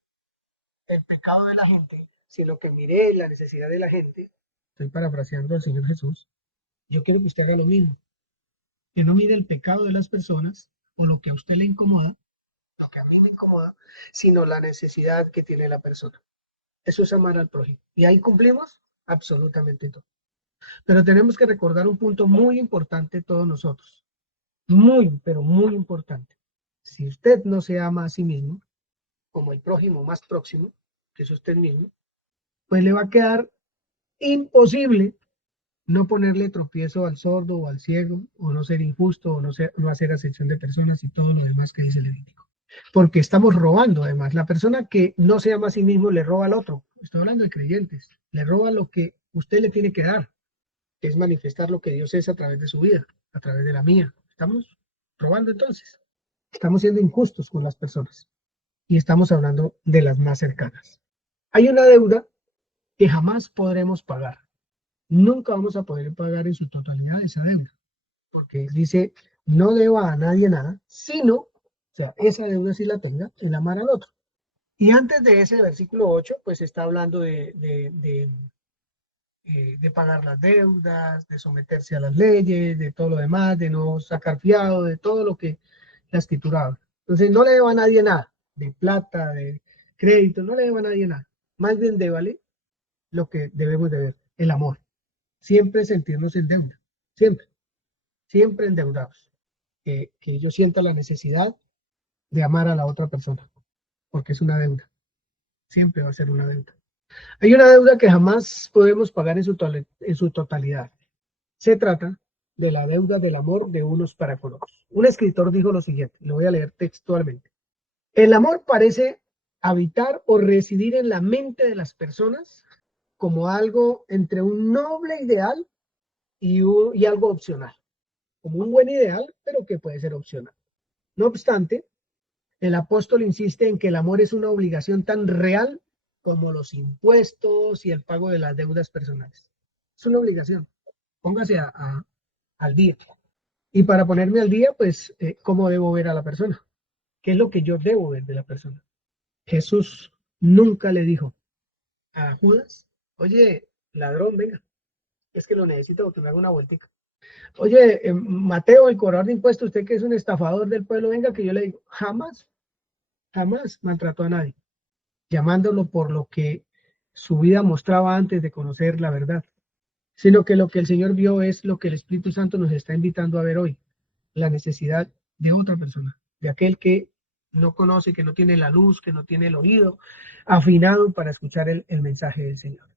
el pecado de la gente, sino que miré la necesidad de la gente, estoy parafraseando al Señor Jesús, yo quiero que usted haga lo mismo, que no mire el pecado de las personas o lo que a usted le incomoda, lo que a mí me incomoda, sino la necesidad que tiene la persona. Eso es amar al prójimo. Y ahí cumplimos absolutamente todo. Pero tenemos que recordar un punto muy importante todos nosotros. Muy, pero muy importante. Si usted no se ama a sí mismo, como el prójimo más próximo, que es usted mismo, pues le va a quedar imposible no ponerle tropiezo al sordo o al ciego, o no ser injusto, o no hacer acepción de personas y todo lo demás que dice el Levítico. Porque estamos robando, además. La persona que no se ama a sí mismo le roba al otro. Estoy hablando de creyentes. Le roba lo que usted le tiene que dar, que es manifestar lo que Dios es a través de su vida, a través de la mía. Estamos robando entonces. Estamos siendo injustos con las personas. Y estamos hablando de las más cercanas. Hay una deuda que jamás podremos pagar. Nunca vamos a poder pagar en su totalidad esa deuda, porque dice, no deba a nadie nada, sino, o sea, esa deuda sí la tenga, el amar al otro. Y antes de ese versículo 8, pues está hablando de pagar las deudas, de someterse a las leyes, de todo lo demás, de no sacar fiado, de todo lo que la escritura habla. Entonces, no le deba a nadie nada, de plata, de crédito, no le deba a nadie nada. Más bien débale lo que debemos de ver, el amor. Siempre sentirnos en deuda, siempre, siempre endeudados. Que yo sienta la necesidad de amar a la otra persona, porque es una deuda, siempre va a ser una deuda. Hay una deuda que jamás podemos pagar en su totalidad. Se trata de la deuda del amor de unos para con otros. Un escritor dijo lo siguiente, lo voy a leer textualmente. El amor parece habitar o residir en la mente de las personas como algo entre un noble ideal y algo opcional, como un buen ideal, pero que puede ser opcional. No obstante, el apóstol insiste en que el amor es una obligación tan real como los impuestos y el pago de las deudas personales. Es una obligación. Póngase al día. Y para ponerme al día, pues, ¿cómo debo ver a la persona? ¿Qué es lo que yo debo ver de la persona? Jesús nunca le dijo a Judas, oye, ladrón, venga, es que lo necesito porque me haga una vueltica. Oye, Mateo, el cobrador de impuestos, usted que es un estafador del pueblo, venga, que yo le digo, jamás, jamás maltrató a nadie, llamándolo por lo que su vida mostraba antes de conocer la verdad, sino que lo que el Señor vio es lo que el Espíritu Santo nos está invitando a ver hoy, la necesidad de otra persona, de aquel que no conoce, que no tiene la luz, que no tiene el oído afinado para escuchar el mensaje del Señor.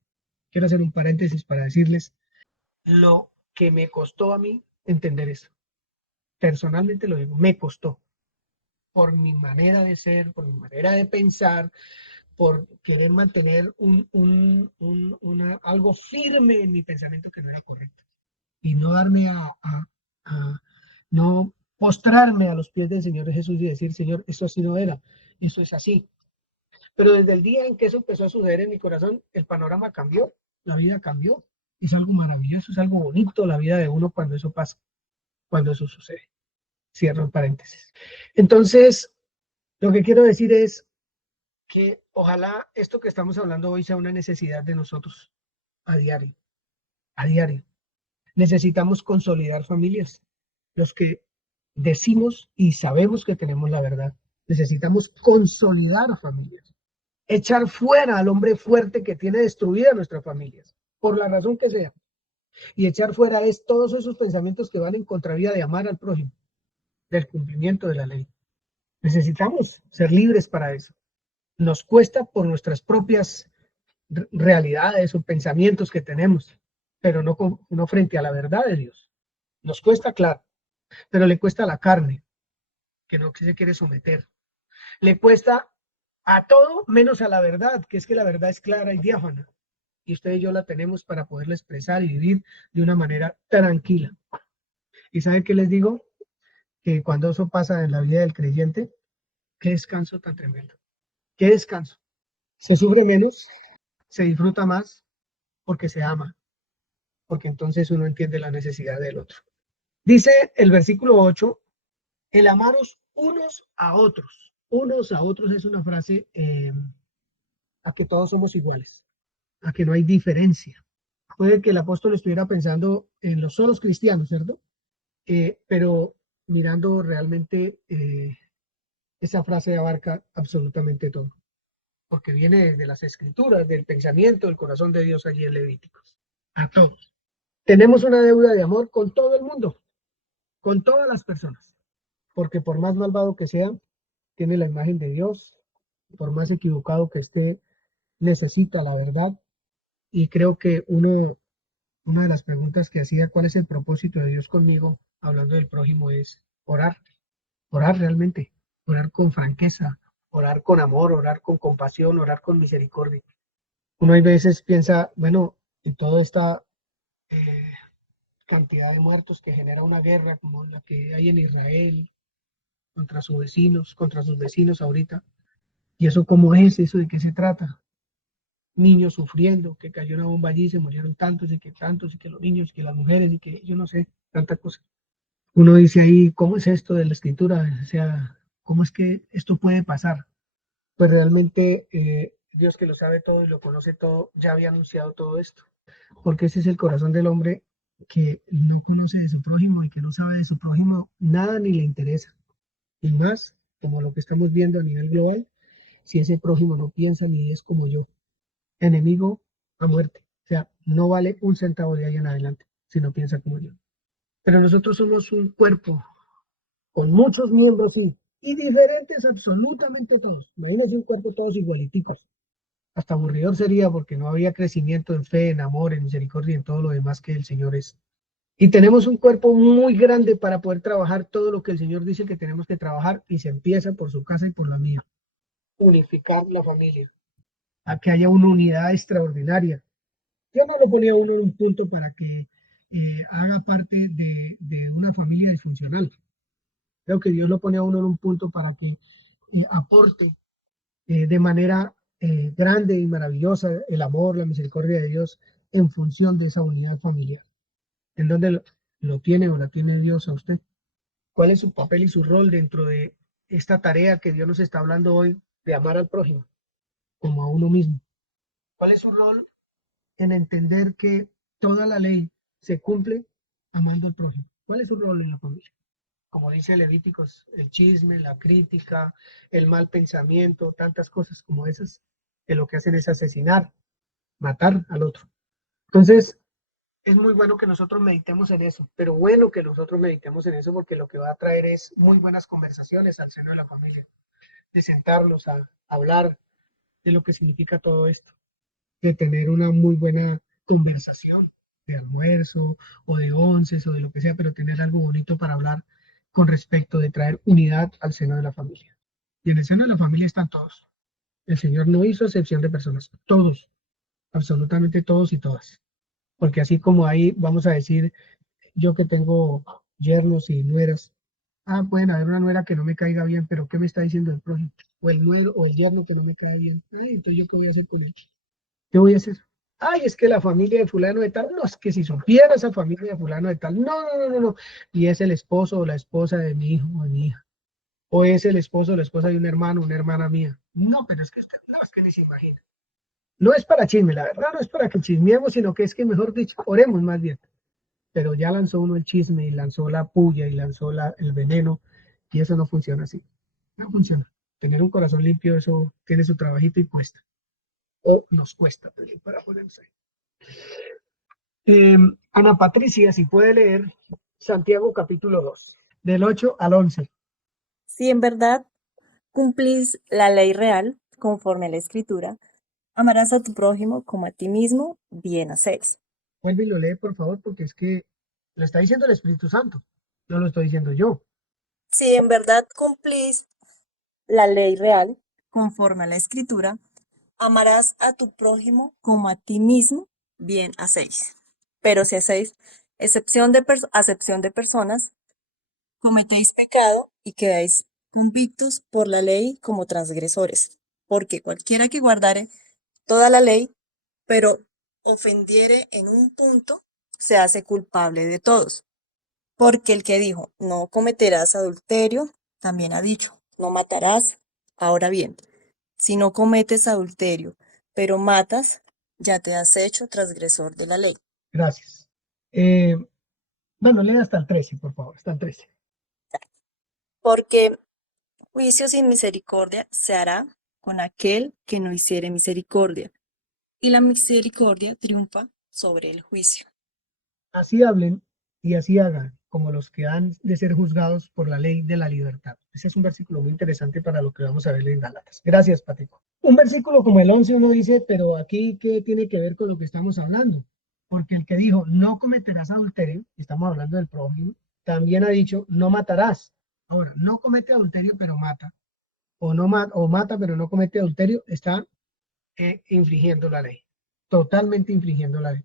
Quiero hacer un paréntesis para decirles lo que me costó a mí entender eso. Personalmente lo digo, me costó por mi manera de ser, por mi manera de pensar, por querer mantener algo firme en mi pensamiento que no era correcto y no darme a no postrarme a los pies del Señor Jesús y decir, Señor, esto así no era, eso es así. Pero desde el día en que eso empezó a suceder en mi corazón, el panorama cambió, la vida cambió. Es algo maravilloso, es algo bonito la vida de uno cuando eso pasa, cuando eso sucede. Cierro el paréntesis. Entonces, lo que quiero decir es que ojalá esto que estamos hablando hoy sea una necesidad de nosotros a diario, a diario. Necesitamos consolidar familias, los que decimos y sabemos que tenemos la verdad. Necesitamos consolidar familias, echar fuera al hombre fuerte que tiene destruida nuestras familias, por la razón que sea. Y echar fuera es todos esos pensamientos que van en contravía de amar al prójimo, del cumplimiento de la ley. Necesitamos ser libres para eso. Nos cuesta por nuestras propias realidades o pensamientos que tenemos, pero no frente a la verdad de Dios. Nos cuesta, claro, pero le cuesta a la carne, que no se quiere someter. Le cuesta a todo menos a la verdad, que es que la verdad es clara y diáfana. Y usted y yo la tenemos para poderla expresar y vivir de una manera tranquila. ¿Y sabe qué les digo? Que cuando eso pasa en la vida del creyente, qué descanso tan tremendo. Qué descanso. Se sufre menos, se disfruta más porque se ama, porque entonces uno entiende la necesidad del otro. Dice el versículo 8, el amaros unos a otros. Unos a otros es una frase a que todos somos iguales, a que no hay diferencia. Puede que el apóstol estuviera pensando en los solos cristianos, ¿cierto? Pero mirando realmente esa frase abarca absolutamente todo, porque viene desde las escrituras, del pensamiento, del corazón de Dios allí en Levíticos. A todos. Tenemos una deuda de amor con todo el mundo, con todas las personas, porque por más malvado que sea, tiene la imagen de Dios, por más equivocado que esté, necesita la verdad. Y creo que una de las preguntas que hacía, ¿cuál es el propósito de Dios conmigo? Hablando del prójimo es orar, orar realmente, orar con franqueza, orar con amor, orar con compasión, orar con misericordia. Uno a veces piensa, bueno, en toda esta eh, cantidad de muertos que genera una guerra como la que hay en Israel contra sus vecinos ahorita. ¿Y eso cómo es? ¿Eso de qué se trata? Niños sufriendo, que cayó una bomba allí, se murieron tantos, y que los niños, y que las mujeres, y que yo no sé, tanta cosa. Uno dice ahí, ¿cómo es esto de la escritura? O sea, ¿cómo es que esto puede pasar? Pues realmente Dios que lo sabe todo y lo conoce todo, ya había anunciado todo esto, porque ese es el corazón del hombre que no conoce de su prójimo y que no sabe de su prójimo nada ni le interesa. Y más, como lo que estamos viendo a nivel global, si ese prójimo no piensa ni es como yo, enemigo a muerte. O sea, no vale un centavo de ahí en adelante si no piensa como yo. Pero nosotros somos un cuerpo con muchos miembros, sí, y diferentes absolutamente todos. Imagínense un cuerpo todos igualiticos. Hasta aburridor sería porque no había crecimiento en fe, en amor, en misericordia y en todo lo demás que el Señor es. Y tenemos un cuerpo muy grande para poder trabajar todo lo que el Señor dice que tenemos que trabajar y se empieza por su casa y por la mía. Unificar la familia, a que haya una unidad extraordinaria. Yo no lo ponía uno en un punto para que haga parte de una familia disfuncional. Creo que Dios lo pone a uno en un punto para que aporte de manera grande y maravillosa el amor, la misericordia de Dios en función de esa unidad familiar. ¿En donde lo tiene o la tiene Dios a usted? ¿Cuál es su papel y su rol dentro de esta tarea que Dios nos está hablando hoy de amar al prójimo como a uno mismo? ¿Cuál es su rol en entender que toda la ley se cumple amando al prójimo. ¿Cuál es su rol en la familia? Como dice Levíticos, el chisme, la crítica, el mal pensamiento, tantas cosas como esas, que lo que hacen es asesinar, matar al otro. Entonces, es muy bueno que nosotros meditemos en eso, pero bueno que nosotros meditemos en eso porque lo que va a traer es muy buenas conversaciones al seno de la familia, de sentarnos a hablar de lo que significa todo esto, de tener una muy buena conversación de almuerzo o de onces o de lo que sea, pero tener algo bonito para hablar con respecto de traer unidad al seno de la familia. Y en el seno de la familia están todos. El Señor no hizo excepción de personas, todos, absolutamente todos y todas. Porque así como ahí, vamos a decir, yo que tengo yernos y nueras, pueden haber una nuera que no me caiga bien, pero ¿qué me está diciendo el prójimo? O el nuero o el yerno que no me cae bien. Entonces, ¿yo qué voy a hacer con él? ¿Qué voy a hacer? Ay, es que la familia de fulano de tal, no, es que si supiera esa familia de fulano de tal, no, no, no, no, no. Y es el esposo o la esposa de mi hijo o de mi hija. O es el esposo o la esposa de un hermano, una hermana mía. No, pero es que usted, no, es que ni se imagina. No es para chisme, la verdad, no es para que chismeemos, sino que es que, mejor dicho, oremos más bien. Pero ya lanzó uno el chisme y lanzó la puya y lanzó el veneno, y eso no funciona así. No funciona. Tener un corazón limpio, eso tiene su trabajito y cuesta. O nos cuesta también para ponernos ahí. Ana Patricia, si puede leer Santiago capítulo 2, del 8 al 11. Si en verdad cumplís la ley real, conforme a la Escritura, amarás a tu prójimo como a ti mismo, bien hacéis. Vuelve y lo lee, por favor, porque es que lo está diciendo el Espíritu Santo, no lo estoy diciendo yo. Si en verdad cumplís la ley real, conforme a la Escritura, amarás a tu prójimo como a ti mismo, bien hacéis. Pero si hacéis acepción de personas, cometéis pecado y quedáis convictos por la ley como transgresores. Porque cualquiera que guardare toda la ley, pero ofendiere en un punto, se hace culpable de todos. Porque el que dijo, no cometerás adulterio, también ha dicho, no matarás. Ahora bien, si no cometes adulterio, pero matas, ya te has hecho transgresor de la ley. Gracias. Bueno, lee hasta el 13, por favor, hasta el 13. Porque juicio sin misericordia se hará con aquel que no hiciere misericordia, y la misericordia triunfa sobre el juicio. Así hablen y así hagan, como los que han de ser juzgados por la ley de la libertad. Ese es un versículo muy interesante para lo que vamos a ver en Gálatas. Gracias, Patico. Un versículo como el 11 uno dice, pero aquí, ¿qué tiene que ver con lo que estamos hablando? Porque el que dijo, no cometerás adulterio, estamos hablando del prójimo, también ha dicho, no matarás. Ahora, no comete adulterio, pero mata. O, no o mata, pero no comete adulterio, está infringiendo la ley. Totalmente infringiendo la ley.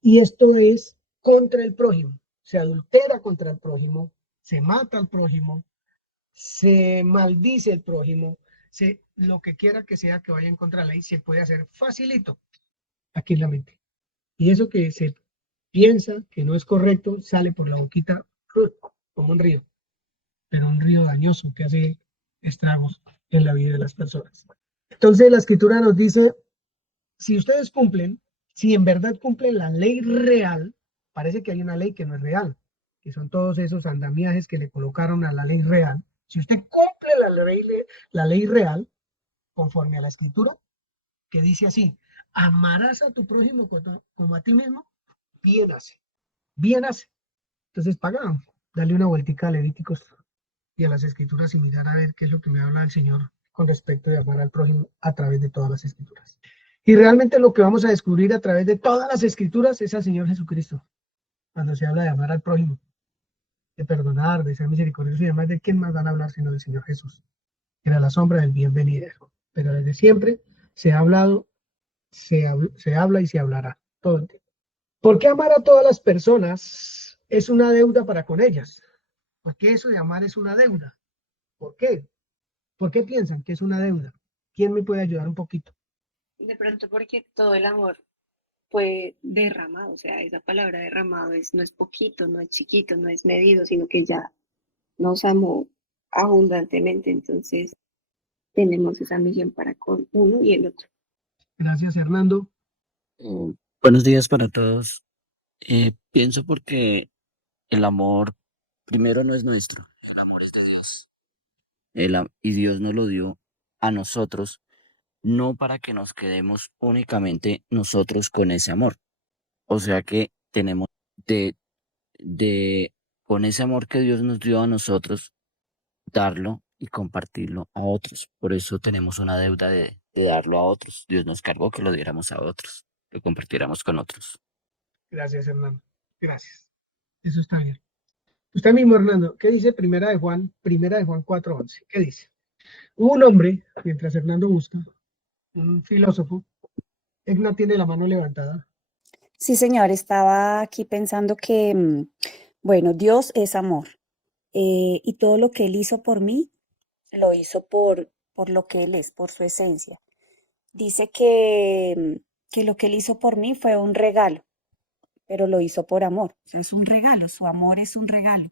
Y esto es contra el prójimo. Se adultera contra el prójimo, se mata al prójimo, se maldice el prójimo, lo que quiera que sea que vaya en contra de la ley, se puede hacer facilito aquí en la mente. Y eso que se piensa que no es correcto, sale por la boquita como un río, pero un río dañoso que hace estragos en la vida de las personas. Entonces la escritura nos dice, si ustedes cumplen, si en verdad cumplen la ley real, parece que hay una ley que no es real, que son todos esos andamiajes que le colocaron a la ley real. Si usted cumple la ley real, conforme a la escritura, que dice así, amarás a tu prójimo como a ti mismo, bien hace, bien hace. Entonces paga, dale una vueltica a Levíticos y a las escrituras y mirar a ver qué es lo que me habla el Señor con respecto de amar al prójimo a través de todas las escrituras. Y realmente lo que vamos a descubrir a través de todas las escrituras es al Señor Jesucristo. Cuando se habla de amar al prójimo, de perdonar, de ser misericordioso y demás, ¿de quién más van a hablar sino del Señor Jesús? Era la sombra del bien venidero. Pero desde siempre se ha hablado, se habla y se hablará todo el tiempo. ¿Por qué amar a todas las personas es una deuda para con ellas? Porque eso de amar es una deuda. ¿Por qué? ¿Por qué piensan que es una deuda? ¿Quién me puede ayudar un poquito? De pronto porque todo el amor fue derramado, o sea, esa palabra derramado no es poquito, no es chiquito, no es medido, sino que ya nos amó abundantemente, entonces tenemos esa misión para con uno y el otro. Gracias, Hernando. Buenos días para todos. Pienso porque El amor primero no es nuestro, el amor es de Dios. Y Dios nos lo dio a nosotros, no para que nos quedemos únicamente nosotros con ese amor. O sea que tenemos de, de, con ese amor que Dios nos dio a nosotros, darlo y compartirlo a otros. Por eso tenemos una deuda de darlo a otros. Dios nos cargó que lo diéramos a otros, lo compartiéramos con otros. Gracias, Hernando. Gracias. Eso está bien. Usted mismo, Hernando, ¿qué dice Primera de Juan 4:11? ¿Qué dice? Hubo un hombre, mientras Hernando busca, un filósofo, Egna tiene la mano levantada. Sí, señor, estaba aquí pensando que, bueno, Dios es amor, y todo lo que Él hizo por mí, lo hizo por lo que Él es, por su esencia. Dice que lo que Él hizo por mí fue un regalo, pero lo hizo por amor. O sea, es un regalo, su amor es un regalo.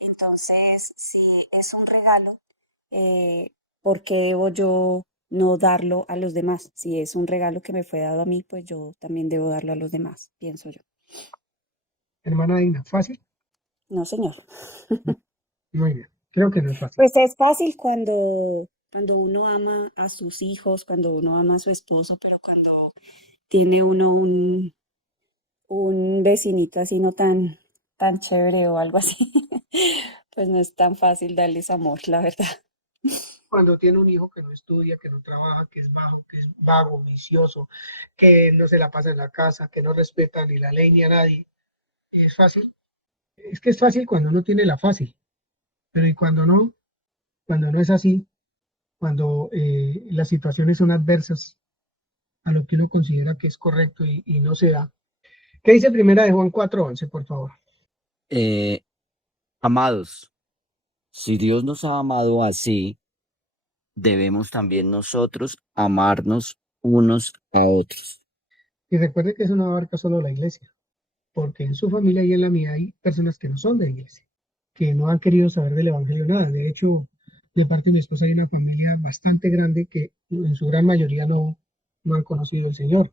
Entonces, si es un regalo, eh, ¿por qué debo yo no darlo a los demás? Si es un regalo que me fue dado a mí, pues yo también debo darlo a los demás, pienso yo. Hermana Egna, ¿fácil? No, señor. Muy bien. Creo que no es fácil. Pues es fácil cuando uno ama a sus hijos, cuando uno ama a su esposo, pero cuando tiene uno un vecinito así no tan chévere o algo así, pues no es tan fácil darles amor, la verdad. Cuando tiene un hijo que no estudia, que no trabaja, que es bajo, que es vago, vicioso, que no se la pasa en la casa, que no respeta ni la ley ni a nadie, ¿es fácil? Es que es fácil cuando uno tiene la fácil, pero y cuando no es así, cuando las situaciones son adversas a lo que uno considera que es correcto y no se da. ¿Qué dice Primera de Juan 4:11, por favor? Eh, Amados, si Dios nos ha amado así, debemos también nosotros amarnos unos a otros. Y recuerde que eso no abarca solo la iglesia, porque en su familia y en la mía hay personas que no son de iglesia, que no han querido saber del evangelio nada. De hecho, de parte de mi esposa hay una familia bastante grande que en su gran mayoría no han conocido al Señor.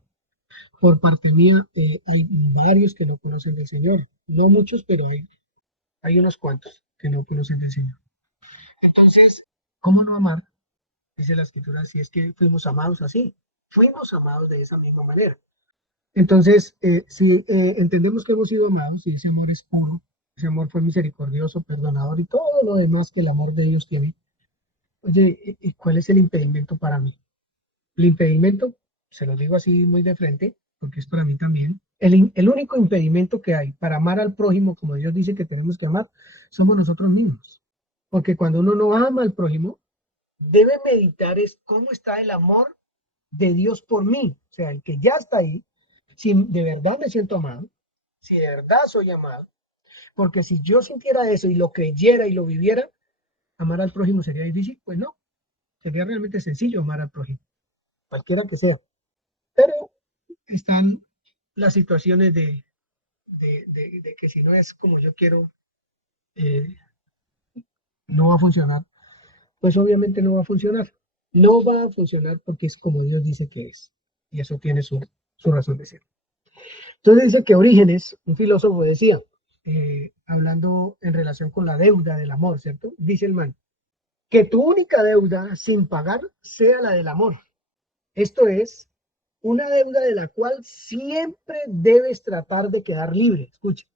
Por parte mía, hay varios que no conocen del Señor. No muchos, pero hay unos cuantos que no conocen del Señor. Entonces, ¿cómo no amar? Dice la escritura, si es que fuimos amados así. Fuimos amados de esa misma manera. Entonces, si entendemos que hemos sido amados y ese amor es puro, ese amor fue misericordioso, perdonador y todo lo demás que el amor de Dios tiene, oye, ¿y cuál es el impedimento para mí? El impedimento, se lo digo así muy de frente, porque es para mí también, el único impedimento que hay para amar al prójimo, como Dios dice que tenemos que amar, somos nosotros mismos. Porque cuando uno no ama al prójimo, debe meditar es cómo está el amor de Dios por mí, o sea, el que ya está ahí, si de verdad me siento amado, si de verdad soy amado, porque si yo sintiera eso y lo creyera y lo viviera, amar al prójimo sería difícil, pues no, sería realmente sencillo amar al prójimo, cualquiera que sea, pero están las situaciones de que si no es como yo quiero, eh, no va a funcionar, pues obviamente no va a funcionar, no va a funcionar porque es como Dios dice que es, y eso tiene su razón de ser. Entonces dice que Orígenes, un filósofo, decía, hablando en relación con la deuda del amor, ¿cierto? Dice el man, que tu única deuda sin pagar sea la del amor. Esto es una deuda de la cual siempre debes tratar de quedar libre. Escucha,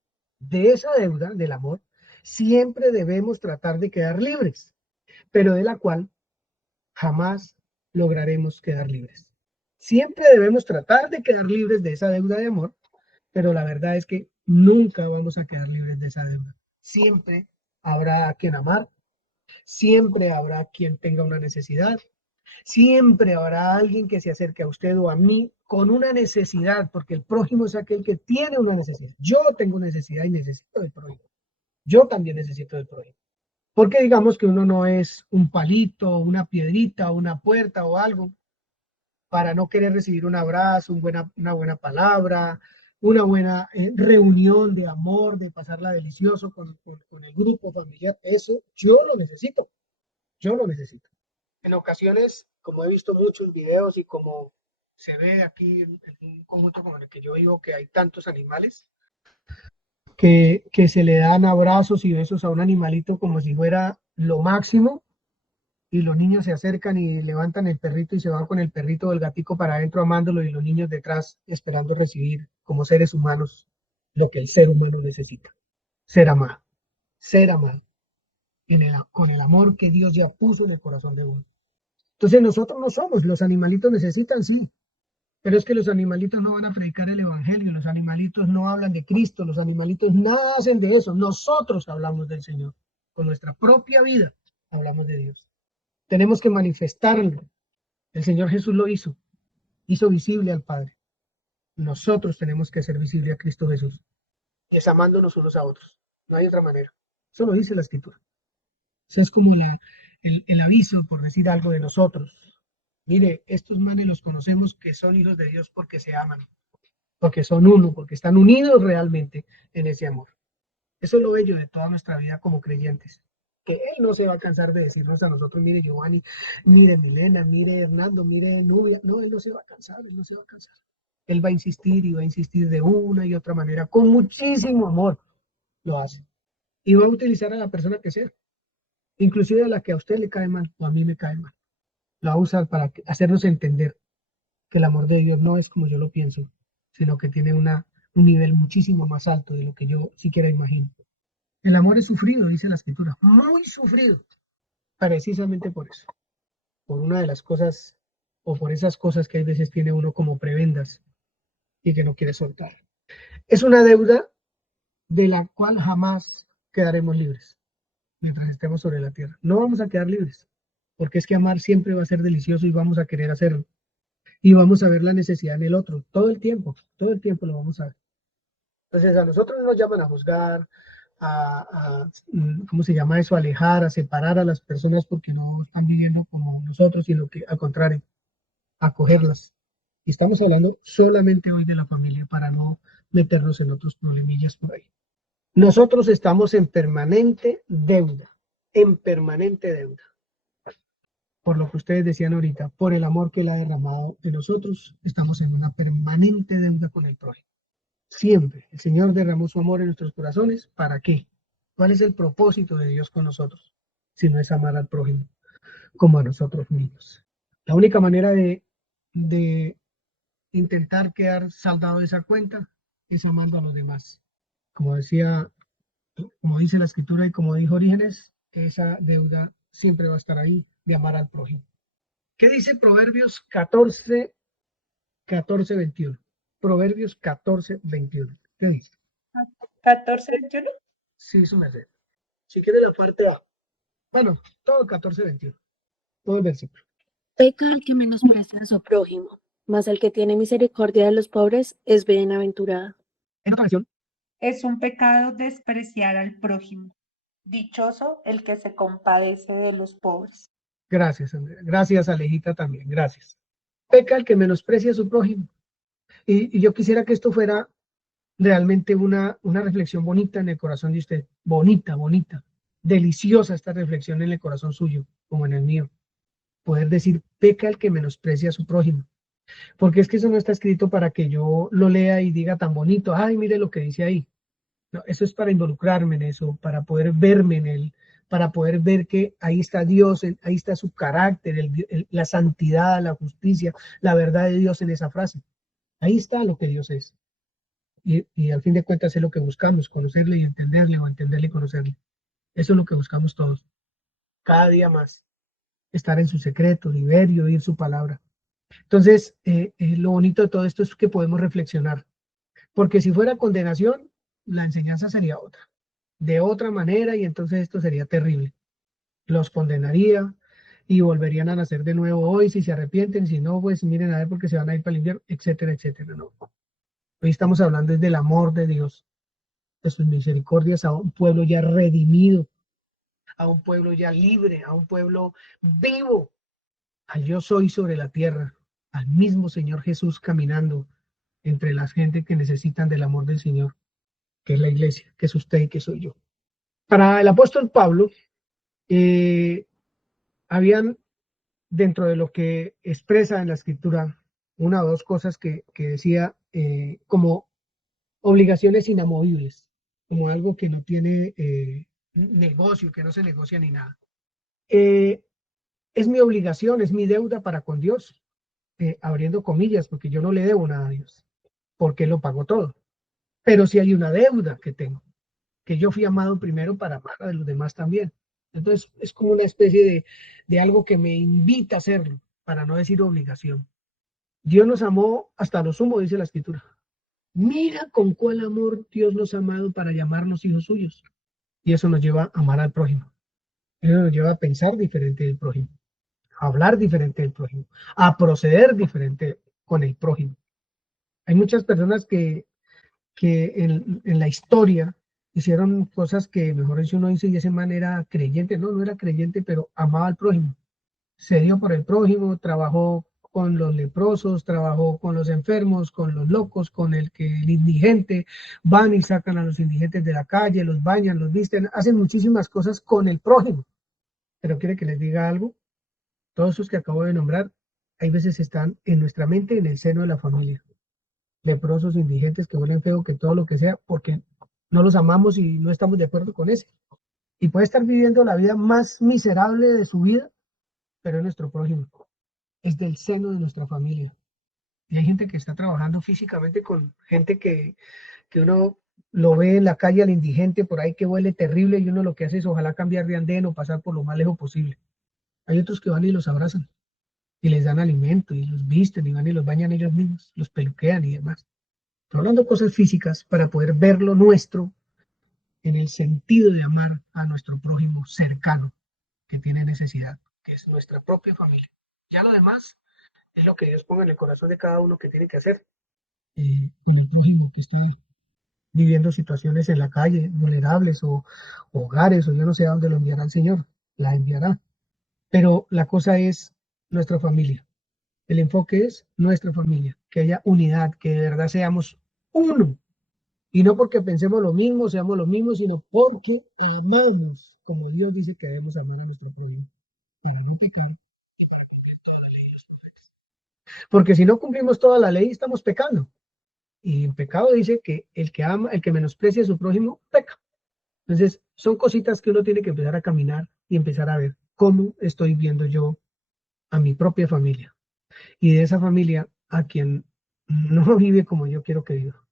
de esa deuda del amor, siempre debemos tratar de quedar libres, pero de la cual jamás lograremos quedar libres. Siempre debemos tratar de quedar libres de esa deuda de amor, pero la verdad es que nunca vamos a quedar libres de esa deuda. Siempre habrá a quien amar, siempre habrá quien tenga una necesidad, siempre habrá alguien que se acerque a usted o a mí con una necesidad, porque el prójimo es aquel que tiene una necesidad. Yo tengo necesidad y necesito del prójimo. Yo también necesito del prójimo. Porque digamos que uno no es un palito, una piedrita, una puerta o algo para no querer recibir un abrazo, una buena palabra, una buena reunión de amor, de pasarla delicioso con el grupo familiar. Eso yo lo necesito. En ocasiones, como he visto muchos videos y como se ve aquí en un conjunto como en el que yo vivo, que hay tantos animales, que se le dan abrazos y besos a un animalito como si fuera lo máximo, y los niños se acercan y levantan el perrito y se van con el perrito o el gatico para adentro amándolo, y los niños detrás esperando recibir como seres humanos lo que el ser humano necesita: ser amado con el amor que Dios ya puso en el corazón de uno. Entonces nosotros no somos, los animalitos necesitan, sí, pero es que los animalitos no van a predicar el evangelio, los animalitos no hablan de Cristo, los animalitos nada hacen de eso. Nosotros hablamos del Señor, con nuestra propia vida hablamos de Dios. Tenemos que manifestarlo. El Señor Jesús lo hizo visible al Padre. Nosotros tenemos que hacer visible a Cristo Jesús, y es amándonos unos a otros. No hay otra manera. Eso lo dice la Escritura. Eso es como el aviso, por decir algo, de nosotros. Mire, estos manes los conocemos que son hijos de Dios porque se aman, porque son uno, porque están unidos realmente en ese amor. Eso es lo bello de toda nuestra vida como creyentes, que Él no se va a cansar de decirnos a nosotros: mire Giovanni, mire Milena, mire Hernando, mire Nubia. No, Él no se va a cansar, Él no se va a cansar. Él va a insistir y va a insistir de una y otra manera, con muchísimo amor lo hace. Y va a utilizar a la persona que sea, inclusive a la que a usted le cae mal o a mí me cae mal. Lo va a usar para hacernos entender que el amor de Dios no es como yo lo pienso, sino que tiene un nivel muchísimo más alto de lo que yo siquiera imagino. El amor es sufrido, dice la Escritura, muy sufrido, precisamente por eso, por una de las cosas, o por esas cosas que hay veces tiene uno como prebendas y que no quiere soltar. Es una deuda de la cual jamás quedaremos libres mientras estemos sobre la tierra. No vamos a quedar libres, porque es que amar siempre va a ser delicioso y vamos a querer hacerlo. Y vamos a ver la necesidad en el otro, todo el tiempo lo vamos a ver. Entonces a nosotros nos llaman a juzgar, ¿cómo se llama eso? Alejar, a separar a las personas porque no están viviendo como nosotros, sino que al contrario, acogerlas. Y estamos hablando solamente hoy de la familia para no meternos en otros problemillas por ahí. Nosotros estamos en permanente deuda, por lo que ustedes decían ahorita, por el amor que Él ha derramado en nosotros, estamos en una permanente deuda con el prójimo. Siempre el Señor derramó su amor en nuestros corazones. ¿Para qué? ¿Cuál es el propósito de Dios con nosotros? Si no es amar al prójimo como a nosotros mismos. La única manera de intentar quedar saldado de esa cuenta es amando a los demás. Como decía, como dice la Escritura y como dijo Orígenes, esa deuda siempre va a estar ahí, de amar al prójimo. ¿Qué dice Proverbios 14, 21? Proverbios 14, 21. ¿Qué dice? 14:21. Sí, su merced. Si quiere la parte A. Bueno, todo 14, 21. Todo el versículo. Peca al que menosprecia a su prójimo, mas el que tiene misericordia de los pobres es bienaventurado. En otra versión, Es un pecado despreciar al prójimo. Dichoso el que se compadece de los pobres. gracias, Andrea. Gracias, Alejita, también. Gracias. Peca el que menosprecia a su prójimo. Y yo quisiera que esto fuera realmente una reflexión bonita en el corazón de usted. Bonita, bonita. Deliciosa esta reflexión en el corazón suyo, como en el mío. Poder decir: peca el que menosprecia a su prójimo. Porque es que eso no está escrito para que yo lo lea y diga tan bonito: ay, mire lo que dice ahí. No, eso es para involucrarme en eso, para poder verme en él, para poder ver que ahí está Dios, ahí está su carácter, la santidad, la justicia, la verdad de Dios en esa frase. Ahí está lo que Dios es. Y al fin de cuentas es lo que buscamos: conocerle y entenderle, o entenderle y conocerle. Eso es lo que buscamos todos. Cada día más. Estar en su secreto y ver y oír su palabra. Entonces, lo bonito de todo esto es que podemos reflexionar. Porque si fuera condenación, la enseñanza sería otra. De otra manera, y entonces esto sería terrible. Los condenaría y volverían a nacer de nuevo hoy si se arrepienten. Si no, pues miren a ver, porque se van a ir para el infierno, etcétera, etcétera. No. Hoy estamos hablando del amor de Dios, de sus misericordias a un pueblo ya redimido, a un pueblo ya libre, a un pueblo vivo, al yo soy sobre la tierra, al mismo Señor Jesús caminando entre la gente que necesitan del amor del Señor, que es la iglesia, que es usted y que soy yo. Para el apóstol Pablo, habían, dentro de lo que expresa en la Escritura, una o dos cosas que decía como obligaciones inamovibles. como algo que no tiene negocio, que no se negocia ni nada. Es mi obligación, es mi deuda para con Dios, abriendo comillas, porque yo no le debo nada a Dios, porque Él lo pagó todo. Pero sí hay una deuda que tengo, que yo fui amado primero para amar a los demás también. Entonces es como una especie de algo que me invita a hacerlo, para no decir obligación. Dios nos amó hasta lo sumo, dice la Escritura. Mira con cuál amor Dios nos ha amado para llamarnos hijos suyos. Y eso nos lleva a amar al prójimo. Eso nos lleva a pensar diferente del prójimo, a hablar diferente del prójimo, a proceder diferente con el prójimo. Hay muchas personas que en la historia hicieron cosas que, mejor dicho, uno dice, y ese man era creyente. No, no era creyente, pero amaba al prójimo. Se dio por el prójimo, trabajó con los leprosos, trabajó con los enfermos, con los locos, con el indigente. Van y sacan a los indigentes de la calle, los bañan, los visten, hacen muchísimas cosas con el prójimo. Pero quiere que les diga algo, todos esos que acabo de nombrar, hay veces están en nuestra mente, en el seno de la familia. Leprosos, indigentes, que huelen feo, que todo lo que sea, porque no los amamos y no estamos de acuerdo con ese. Y puede estar viviendo la vida más miserable de su vida, pero es nuestro prójimo, es del seno de nuestra familia. Y hay gente que está trabajando físicamente con gente que uno lo ve en la calle al indigente por ahí que huele terrible y uno lo que hace es ojalá cambiar de andén o pasar por lo más lejos posible. Hay otros que van y los abrazan y les dan alimento y los visten y van y los bañan ellos mismos, los peluquean y demás. Estoy hablando de cosas físicas para poder ver lo nuestro en el sentido de amar a nuestro prójimo cercano que tiene necesidad, que es nuestra propia familia. Ya lo demás es lo que Dios ponga en el corazón de cada uno que tiene que hacer. Con el prójimo que esté viviendo situaciones en la calle, vulnerables o hogares, o yo no sé a dónde lo enviará el Señor, la enviará. Pero la cosa es nuestra familia. El enfoque es nuestra familia, que haya unidad, que de verdad seamos uno. Y no porque pensemos lo mismo, seamos lo mismo, sino porque amamos como Dios dice que debemos amar a nuestro prójimo. Porque si no cumplimos toda la ley, estamos pecando. Y en pecado dice que el que ama, el que menosprecia a su prójimo, peca. Entonces, son cositas que uno tiene que empezar a caminar y empezar a ver cómo estoy viendo yo a mi propia familia. Y de esa familia a quien no vive como yo quiero que viva.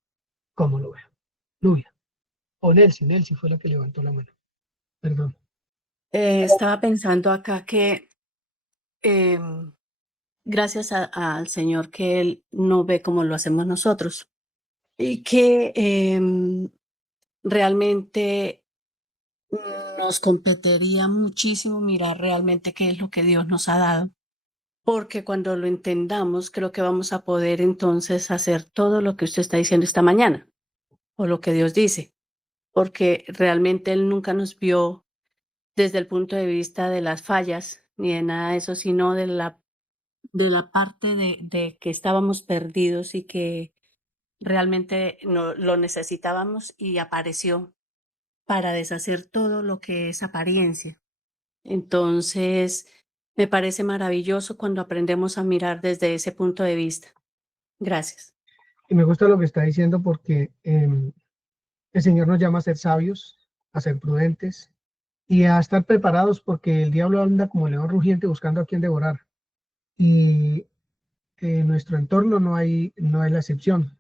¿Cómo lo veo? Nubia. O Nelsi fue la que levantó la mano. Perdón. Estaba pensando acá que gracias al Señor que Él no ve como lo hacemos nosotros y que realmente nos competiría muchísimo mirar realmente qué es lo que Dios nos ha dado, porque cuando lo entendamos creo que vamos a poder entonces hacer todo lo que usted está diciendo esta mañana o lo que Dios dice, porque realmente Él nunca nos vio desde el punto de vista de las fallas ni de nada de eso, sino de la parte de que estábamos perdidos y que realmente no, lo necesitábamos y apareció para deshacer todo lo que es apariencia. Entonces, me parece maravilloso cuando aprendemos a mirar desde ese punto de vista. Gracias. Y me gusta lo que está diciendo porque el Señor nos llama a ser sabios, a ser prudentes y a estar preparados porque el diablo anda como león rugiente buscando a quien devorar. Y en nuestro entorno no hay la excepción.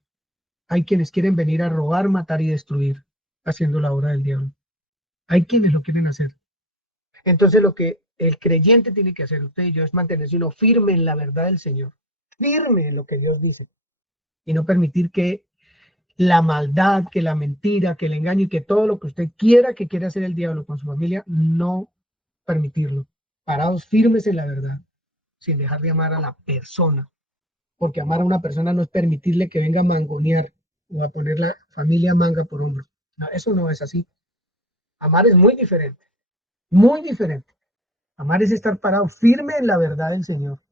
Hay quienes quieren venir a robar, matar y destruir, haciendo la obra del diablo. Hay quienes lo quieren hacer. Entonces lo que el creyente tiene que hacer, usted y yo, es mantenerse uno firme en la verdad del Señor, firme en lo que Dios dice, y no permitir que la maldad, que la mentira, que el engaño y que todo lo que usted quiera que quiera hacer el diablo con su familia, no permitirlo. Parados firmes en la verdad, sin dejar de amar a la persona, porque amar a una persona no es permitirle que venga a mangonear o a poner la familia manga por hombro. No, eso no es así. Amar es muy diferente, muy diferente. Amar es estar parado firme en la verdad del Señor.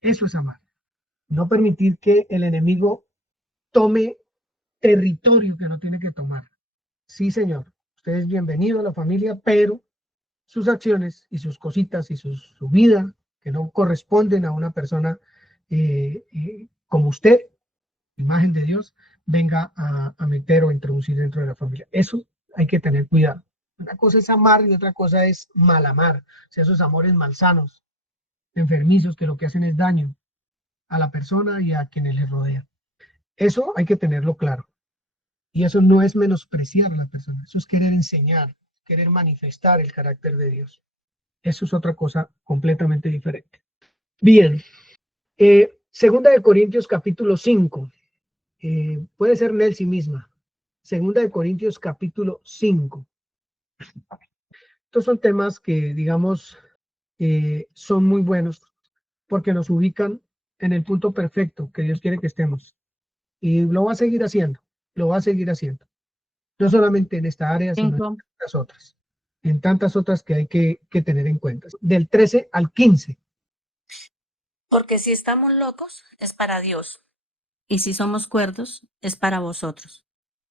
Eso es amar. No permitir que el enemigo tome territorio que no tiene que tomar. Sí, Señor, usted es bienvenido a la familia, pero sus acciones y sus cositas y su vida que no corresponden a una persona como usted, imagen de Dios, venga a meter o introducir dentro de la familia. Eso hay que tener cuidado. Una cosa es amar y otra cosa es mal amar. O sea, esos amores malsanos, enfermizos, que lo que hacen es daño a la persona y a quienes le rodean. Eso hay que tenerlo claro. Y eso no es menospreciar a la persona, eso es querer enseñar, querer manifestar el carácter de Dios. Eso es otra cosa completamente diferente. Bien, Segunda de Corintios capítulo 5, puede ser Nelcy misma. Segunda de Corintios capítulo 5. Estos son temas que, digamos, son muy buenos porque nos ubican en el punto perfecto que Dios quiere que estemos. Y lo va a seguir haciendo, lo va a seguir haciendo. No solamente en esta área, sino en Cinco. tantas otras. En tantas otras que hay que tener en cuenta. Del 13 al 15. Porque si estamos locos, es para Dios. Y si somos cuerdos, es para vosotros.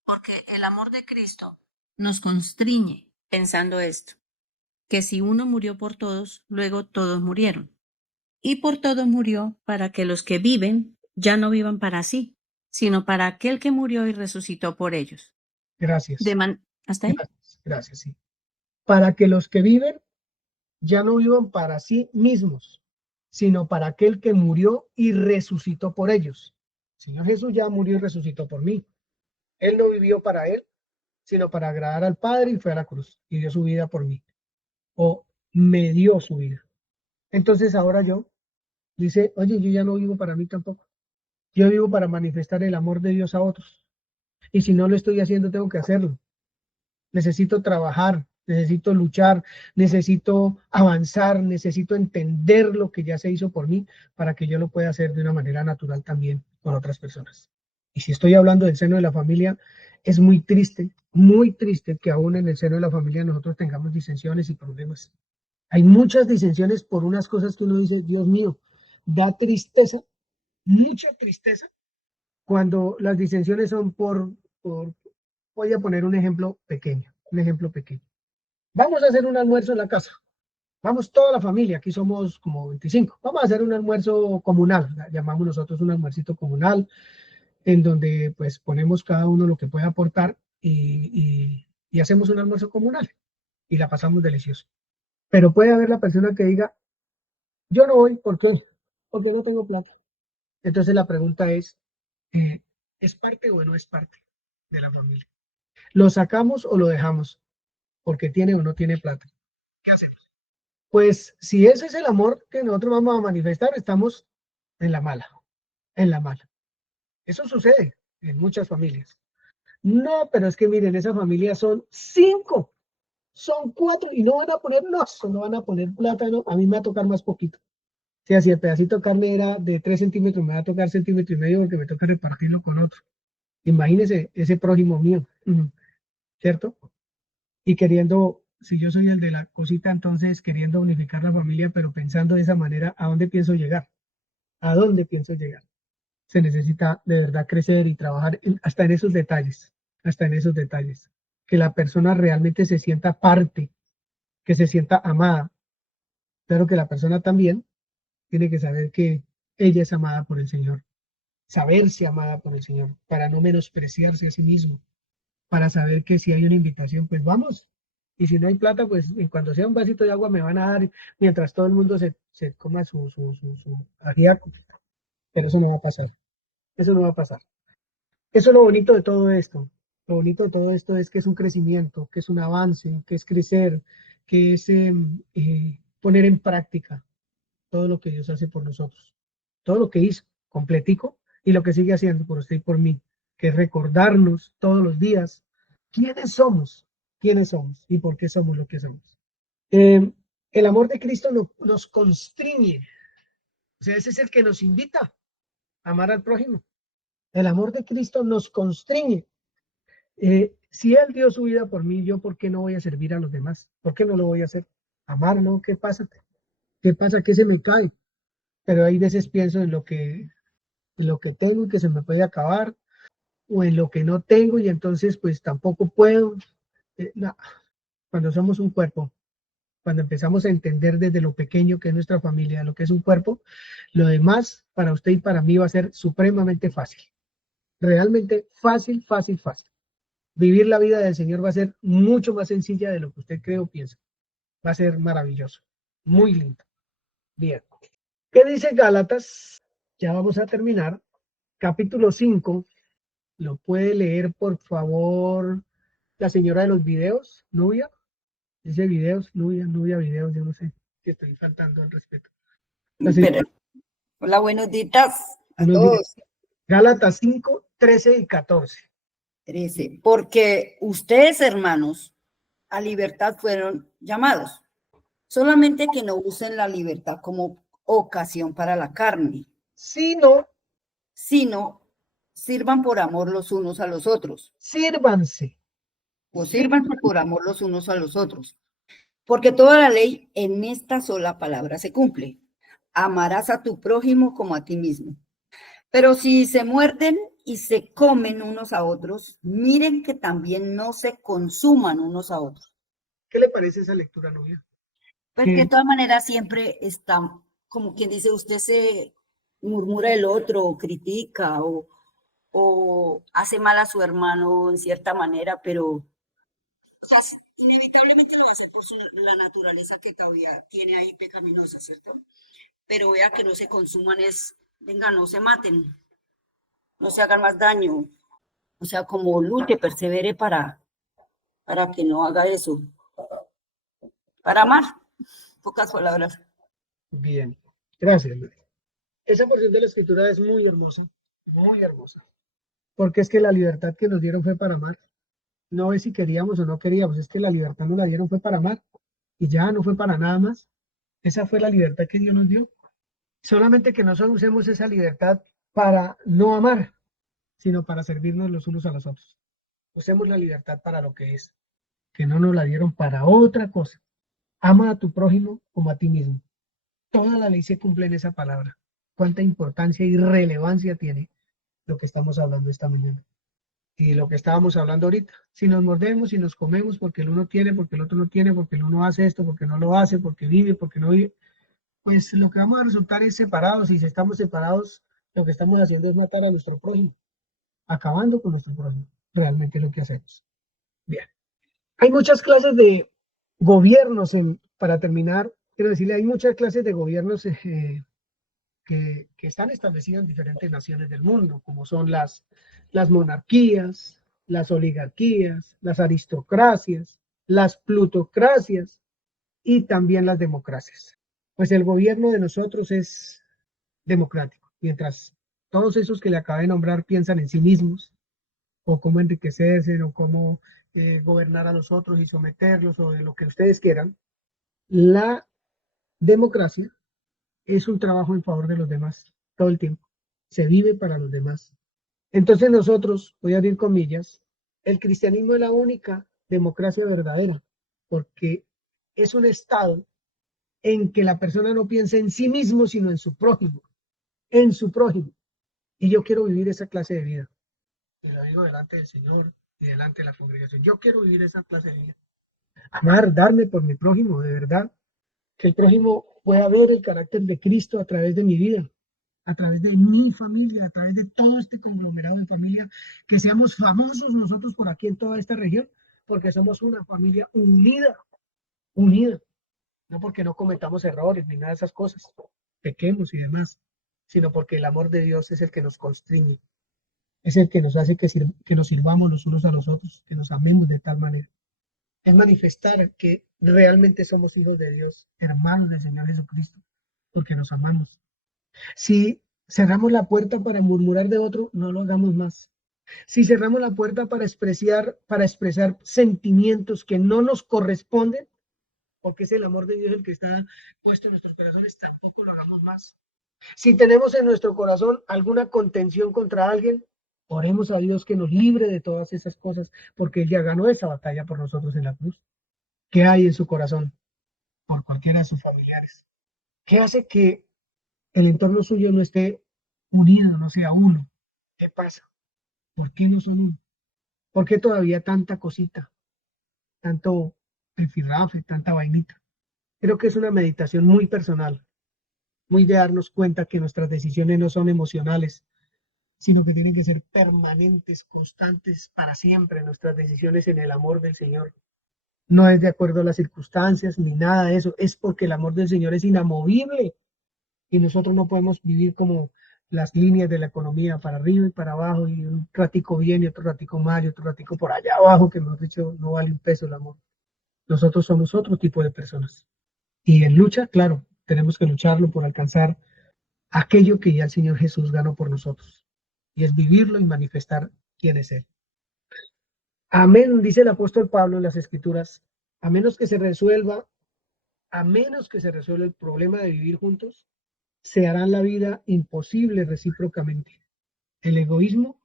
Porque el amor de Cristo nos constriñe pensando esto, que si uno murió por todos, luego todos murieron. Y por todos murió para que los que viven ya no vivan para sí, sino para aquel que murió y resucitó por ellos. Gracias. ¿Hasta ahí? Gracias, sí. Para que los que viven ya no vivan para sí mismos, sino para aquel que murió y resucitó por ellos. El Señor Jesús ya murió y resucitó por mí. Él no vivió para él, sino para agradar al Padre y fue a la cruz y dio su vida por mí. O me dio su vida. Entonces ahora yo dice, oye, yo ya no vivo para mí tampoco. Yo vivo para manifestar el amor de Dios a otros. Y si no lo estoy haciendo, tengo que hacerlo. Necesito trabajar, necesito luchar, necesito avanzar, necesito entender lo que ya se hizo por mí para que yo lo pueda hacer de una manera natural también con otras personas. Y si estoy hablando del seno de la familia, es muy triste que aún en el seno de la familia nosotros tengamos disensiones y problemas. Hay muchas disensiones por unas cosas que uno dice, Dios mío, da tristeza, mucha tristeza, cuando las disensiones son voy a poner un ejemplo pequeño, Vamos a hacer un almuerzo en la casa. Vamos toda la familia, aquí somos como 25. Vamos a hacer un almuerzo comunal, llamamos nosotros un almuercito comunal, en donde pues ponemos cada uno lo que puede aportar y hacemos un almuerzo comunal y la pasamos delicioso. Pero puede haber la persona que diga, yo no voy, ¿por qué? Porque no tengo plata. Entonces la pregunta ¿es parte o no es parte de la familia? ¿Lo sacamos o lo dejamos? Porque tiene o no tiene plata. ¿Qué hacemos? Pues si ese es el amor que nosotros vamos a manifestar, estamos en la mala, en la mala. Eso sucede en muchas familias. No, pero es que miren, esa familia son 5, son 4 y no van a poner, no van a poner plátano, a mí me va a tocar más poquito. O sea, si el pedacito de carne era de 3 centímetros, me va a tocar 1,5 centímetros porque me toca repartirlo con otro. Imagínese ese prójimo mío, ¿cierto? Y queriendo, si yo soy el de la cosita, entonces queriendo unificar la familia, pero pensando de esa manera, ¿a dónde pienso llegar? ¿A dónde pienso llegar? Se necesita de verdad crecer y trabajar hasta en esos detalles, que la persona realmente se sienta parte, que se sienta amada, pero que la persona también tiene que saber que ella es amada por el Señor, saberse amada por el Señor, para no menospreciarse a sí mismo, para saber que si hay una invitación, pues vamos. Y si no hay plata, pues cuando sea un vasito de agua me van a dar mientras todo el mundo se coma su ajiaco. Pero eso no va a pasar. Eso no va a pasar. Eso es lo bonito de todo esto. Lo bonito de todo esto es que es un crecimiento, que es un avance, que es crecer, que es poner en práctica todo lo que Dios hace por nosotros. Todo lo que hizo, completico, y lo que sigue haciendo por usted y por mí, que es recordarnos todos los días quiénes somos y por qué somos lo que somos. El amor de Cristo nos constriñe, o sea, ese es el que nos invita a amar al prójimo. El amor de Cristo nos constriñe. Si Él dio su vida por mí, ¿yo por qué no voy a servir a los demás? ¿Por qué no lo voy a hacer? Amar, ¿no? ¿Qué pasa? ¿Qué pasa? ¿Qué se me cae? Pero hay veces pienso en lo que tengo y que se me puede acabar, o en lo que no tengo y entonces pues tampoco puedo. No. Cuando somos un cuerpo, cuando empezamos a entender desde lo pequeño que es nuestra familia, lo que es un cuerpo, lo demás para usted y para mí va a ser supremamente fácil. Realmente fácil, fácil, fácil. Vivir la vida del Señor va a ser mucho más sencilla de lo que usted cree o piensa. Va a ser maravilloso, muy lindo. Bien. ¿Qué dice Gálatas? Ya vamos a terminar. Capítulo 5. ¿Lo puede leer, por favor, la señora de los videos, Nubia? Dice videos, Nubia, videos, yo no sé si estoy faltando al respeto. La Pero, señora, hola, buenos días a buenos días. todos. Gálatas 5, 13 y 14. 13. Porque ustedes, hermanos, a libertad fueron llamados, solamente que no usen la libertad como ocasión para la carne, Si no, sino sirvan por amor los unos a los otros, sírvanse. o sírvanse por amor los unos a los otros. Porque toda la ley en esta sola palabra se cumple. Amarás a tu prójimo como a ti mismo. Pero si se muerden y se comen unos a otros, miren que también no se consuman unos a otros. ¿Qué le parece esa lectura, Nubia? Pues que de todas maneras siempre está, como quien dice, usted se murmura del otro, o critica, o hace mal a su hermano en cierta manera, pero o sea, inevitablemente lo va a hacer por la naturaleza que todavía tiene ahí pecaminosa, ¿cierto? Pero vea que no se consuman venga, no se maten, no se hagan más daño, o sea, como luche, persevere para que no haga eso, para amar, pocas palabras. Bien, gracias, Nubia. Esa porción de la escritura es muy hermosa, porque es que la libertad que nos dieron fue para amar. No es si queríamos o no queríamos, es que la libertad nos la dieron fue para amar y ya no fue para nada más. Esa fue la libertad que Dios nos dio. Solamente que no solo usemos esa libertad para no amar, sino para servirnos los unos a los otros. Usemos la libertad para lo que es, que no nos la dieron para otra cosa. Ama a tu prójimo como a ti mismo. Toda la ley se cumple en esa palabra. Cuánta importancia y relevancia tiene lo que estamos hablando esta mañana. Y lo que estábamos hablando ahorita, si nos mordemos y nos comemos porque el uno tiene, porque el otro no tiene, porque el uno hace esto, porque no lo hace, porque vive, porque no vive, pues lo que vamos a resultar es separados, y si estamos separados, lo que estamos haciendo es matar a nuestro prójimo, acabando con nuestro prójimo, realmente es lo que hacemos. Bien, hay muchas clases de gobiernos, para terminar, quiero decirle, hay muchas clases de gobiernos que están establecidas en diferentes naciones del mundo, como son las monarquías, las oligarquías, las aristocracias, las plutocracias y también las democracias. Pues el gobierno de nosotros es democrático, mientras todos esos que le acabé de nombrar piensan en sí mismos, o cómo enriquecerse, o cómo gobernar a los otros y someterlos, o de lo que ustedes quieran. La democracia es un trabajo en favor de los demás todo el tiempo. Se vive para los demás. Entonces nosotros, voy a abrir comillas, el cristianismo es la única democracia verdadera, porque es un estado en que la persona no piensa en sí mismo, sino en su prójimo. Y yo quiero vivir esa clase de vida. Y lo digo delante del Señor y delante de la congregación. Yo quiero vivir esa clase de vida. Amar, darme por mi prójimo, de verdad. Que el prójimo pueda ver el carácter de Cristo a través de mi vida, a través de mi familia, a través de todo este conglomerado de familia, que seamos famosos nosotros por aquí en toda esta región, porque somos una familia unida, no porque no cometamos errores ni nada de esas cosas, pequemos y demás, sino porque el amor de Dios es el que nos constriñe, es el que nos hace que nos sirvamos los unos a los otros, que nos amemos de tal manera. Es manifestar que realmente somos hijos de Dios, hermanos del Señor Jesucristo, porque nos amamos. Si cerramos la puerta para murmurar de otro, no lo hagamos más. Si cerramos la puerta para expresar sentimientos que no nos corresponden, porque es el amor de Dios el que está puesto en nuestros corazones, tampoco lo hagamos más. Si tenemos en nuestro corazón alguna contención contra alguien, oremos a Dios que nos libre de todas esas cosas, porque Él ya ganó esa batalla por nosotros en la cruz. ¿Qué hay en su corazón por cualquiera de sus familiares? ¿Qué hace que el entorno suyo no esté unido, no sea uno? ¿Qué pasa? ¿Por qué no son uno? ¿Por qué todavía tanta cosita, tanto enfirrafe, tanta vainita? Creo que es una meditación muy personal, muy de darnos cuenta que nuestras decisiones no son emocionales, sino que tienen que ser permanentes, constantes para siempre nuestras decisiones en el amor del Señor. No es de acuerdo a las circunstancias ni nada de eso, es porque el amor del Señor es inamovible y nosotros no podemos vivir como las líneas de la economía para arriba y para abajo y un ratico bien y otro ratico mal y otro ratico por allá abajo, que mejor dicho no vale un peso el amor. Nosotros somos otro tipo de personas. Y en lucha, claro, tenemos que lucharlo por alcanzar aquello que ya el Señor Jesús ganó por nosotros. Y es vivirlo y manifestar quién es Él. Amén, dice el apóstol Pablo en las Escrituras, a menos que se resuelva, a menos que se resuelva el problema de vivir juntos, se hará la vida imposible recíprocamente. El egoísmo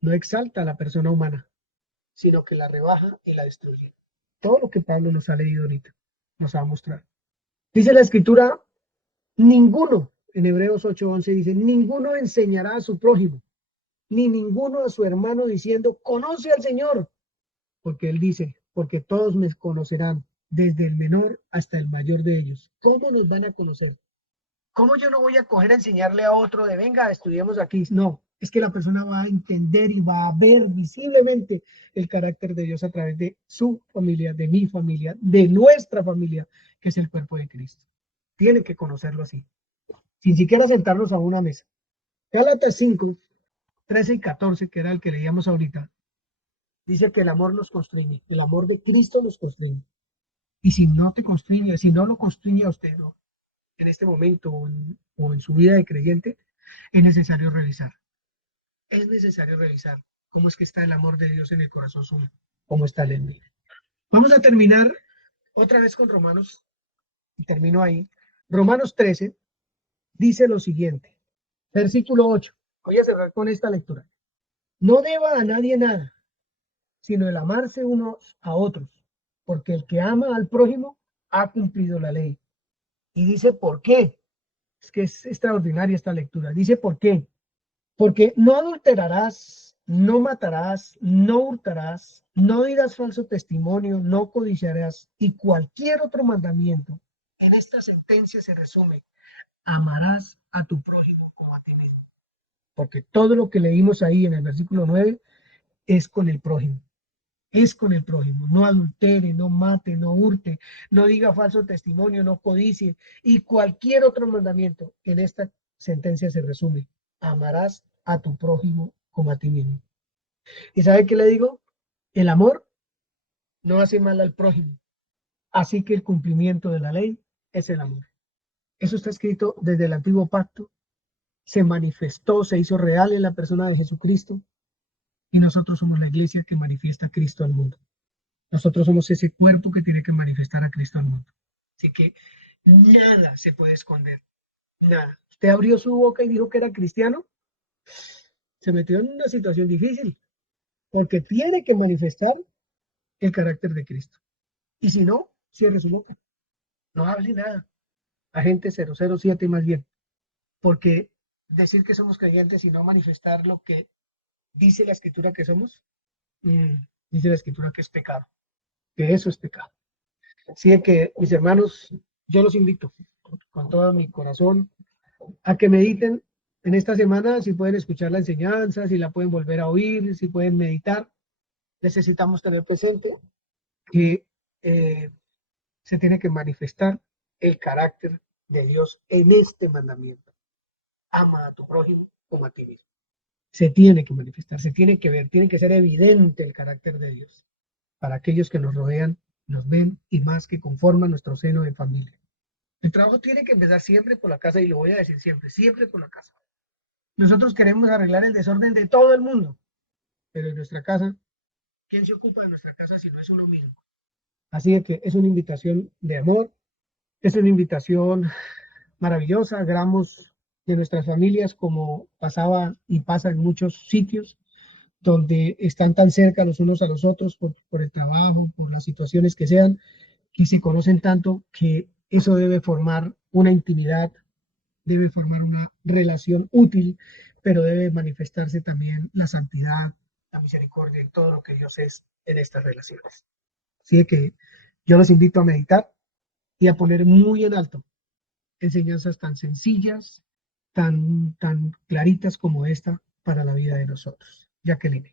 no exalta a la persona humana, sino que la rebaja y la destruye. Todo lo que Pablo nos ha leído ahorita nos va a mostrar. Dice la Escritura, ninguno, en Hebreos 8:11 dice, ninguno enseñará a su prójimo, ni ninguno a su hermano diciendo, conoce al Señor, porque él dice, porque todos me conocerán, desde el menor hasta el mayor de ellos. ¿Cómo nos van a conocer? ¿Cómo yo no voy a coger a enseñarle a otro de, venga, estudiemos aquí? No, es que la persona va a entender y va a ver visiblemente el carácter de Dios a través de su familia, de mi familia, de nuestra familia, que es el cuerpo de Cristo. Tiene que conocerlo así, sin siquiera sentarnos a una mesa. Gálatas 5:13 y 14, que era el que leíamos ahorita, dice que el amor nos constriñe, el amor de Cristo nos constriñe. Y si no te constriñe, si no lo constriñe a usted, ¿no?, en este momento o en su vida de creyente, es necesario revisar. Es necesario revisar cómo es que está el amor de Dios en el corazón suyo, cómo está el envío. Vamos a terminar otra vez con Romanos, y termino ahí. Romanos 13 dice lo siguiente, versículo 8. Voy a cerrar con esta lectura. No deba a nadie nada, sino el amarse unos a otros, porque el que ama al prójimo ha cumplido la ley. Y dice, ¿por qué? Es que es extraordinaria esta lectura. Dice, ¿por qué? Porque no adulterarás, no matarás, no hurtarás, no dirás falso testimonio, no codiciarás, y cualquier otro mandamiento. En esta sentencia se resume, amarás a tu prójimo como a ti mismo. Porque todo lo que leímos ahí en el versículo 9 es con el prójimo. Es con el prójimo. No adultere, no mate, no hurte, no diga falso testimonio, no codicie, y cualquier otro mandamiento. En esta sentencia se resume, amarás a tu prójimo como a ti mismo. ¿Y sabe qué le digo? El amor no hace mal al prójimo. Así que el cumplimiento de la ley es el amor. Eso está escrito desde el antiguo pacto. Se manifestó, se hizo real en la persona de Jesucristo. Y nosotros somos la iglesia que manifiesta a Cristo al mundo. Nosotros somos ese cuerpo que tiene que manifestar a Cristo al mundo. Así que nada se puede esconder. Nada. Usted abrió su boca y dijo que era cristiano. Se metió en una situación difícil. Porque tiene que manifestar el carácter de Cristo. Y si no, cierre su boca. No hable nada. Agente 007 más bien. Porque decir que somos creyentes y no manifestar lo que dice la Escritura que somos, dice la Escritura que es pecado. Que eso es pecado. Así que, mis hermanos, yo los invito con todo mi corazón a que mediten en esta semana, si pueden escuchar la enseñanza, si la pueden volver a oír, si pueden meditar. Necesitamos tener presente que se tiene que manifestar el carácter de Dios en este mandamiento. Ama a tu prójimo como a ti mismo. Se tiene que manifestar, se tiene que ver, tiene que ser evidente el carácter de Dios para aquellos que nos rodean, nos ven y más que conforman nuestro seno de familia. El trabajo tiene que empezar siempre por la casa y lo voy a decir siempre, siempre por la casa. Nosotros queremos arreglar el desorden de todo el mundo, pero en nuestra casa, ¿quién se ocupa de nuestra casa si no es uno mismo? Así que es una invitación de amor, es una invitación maravillosa, hagamos de nuestras familias como pasaba y pasa en muchos sitios, donde están tan cerca los unos a los otros por el trabajo, por las situaciones que sean, que se conocen tanto que eso debe formar una intimidad, debe formar una relación útil, pero debe manifestarse también la santidad, la misericordia y todo lo que Dios es en estas relaciones. Así que yo los invito a meditar y a poner muy en alto enseñanzas tan sencillas, tan claritas como esta, para la vida de nosotros. Jacqueline.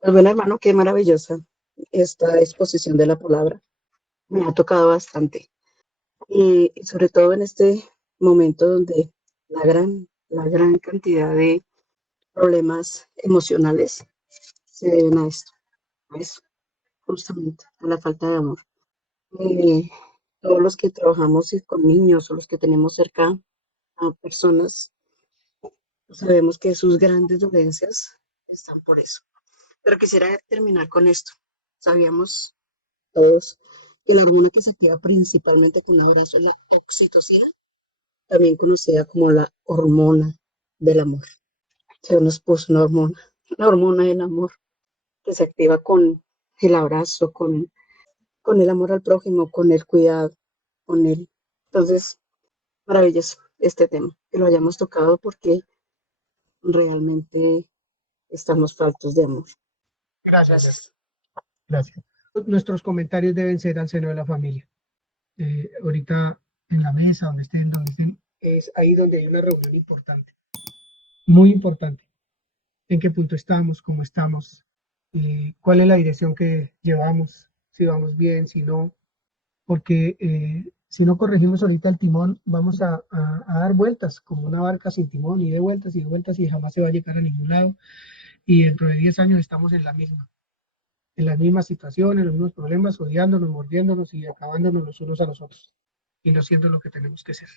Pues bueno, hermano, qué maravillosa esta exposición de la palabra. Me ha tocado bastante. Y sobre todo en este momento donde la gran cantidad de problemas emocionales se deben a esto, pues justamente a la falta de amor. Eh, Todos los que trabajamos con niños o los que tenemos cerca a personas, sabemos que sus grandes dolencias están por eso. Pero quisiera terminar con esto. Sabíamos todos que la hormona que se activa principalmente con un abrazo es la oxitocina, también conocida como la hormona del amor. Se nos puso una hormona, la hormona del amor, que se activa con el abrazo, con el amor al prójimo, con el cuidado, con él. Entonces, maravilloso este tema, que lo hayamos tocado porque realmente estamos faltos de amor. Gracias. Gracias. Nuestros comentarios deben ser al seno de la familia. Ahorita en la mesa, donde estén, es ahí donde hay una reunión importante, muy importante. En qué punto estamos, cómo estamos, cuál es la dirección que llevamos, si vamos bien, si no, porque si no corregimos ahorita el timón, vamos a dar vueltas como una barca sin timón y de vueltas y jamás se va a llegar a ningún lado. Y dentro de 10 años estamos en la misma situación, en los mismos problemas, odiándonos, mordiéndonos y acabándonos los unos a los otros y no siendo lo que tenemos que ser.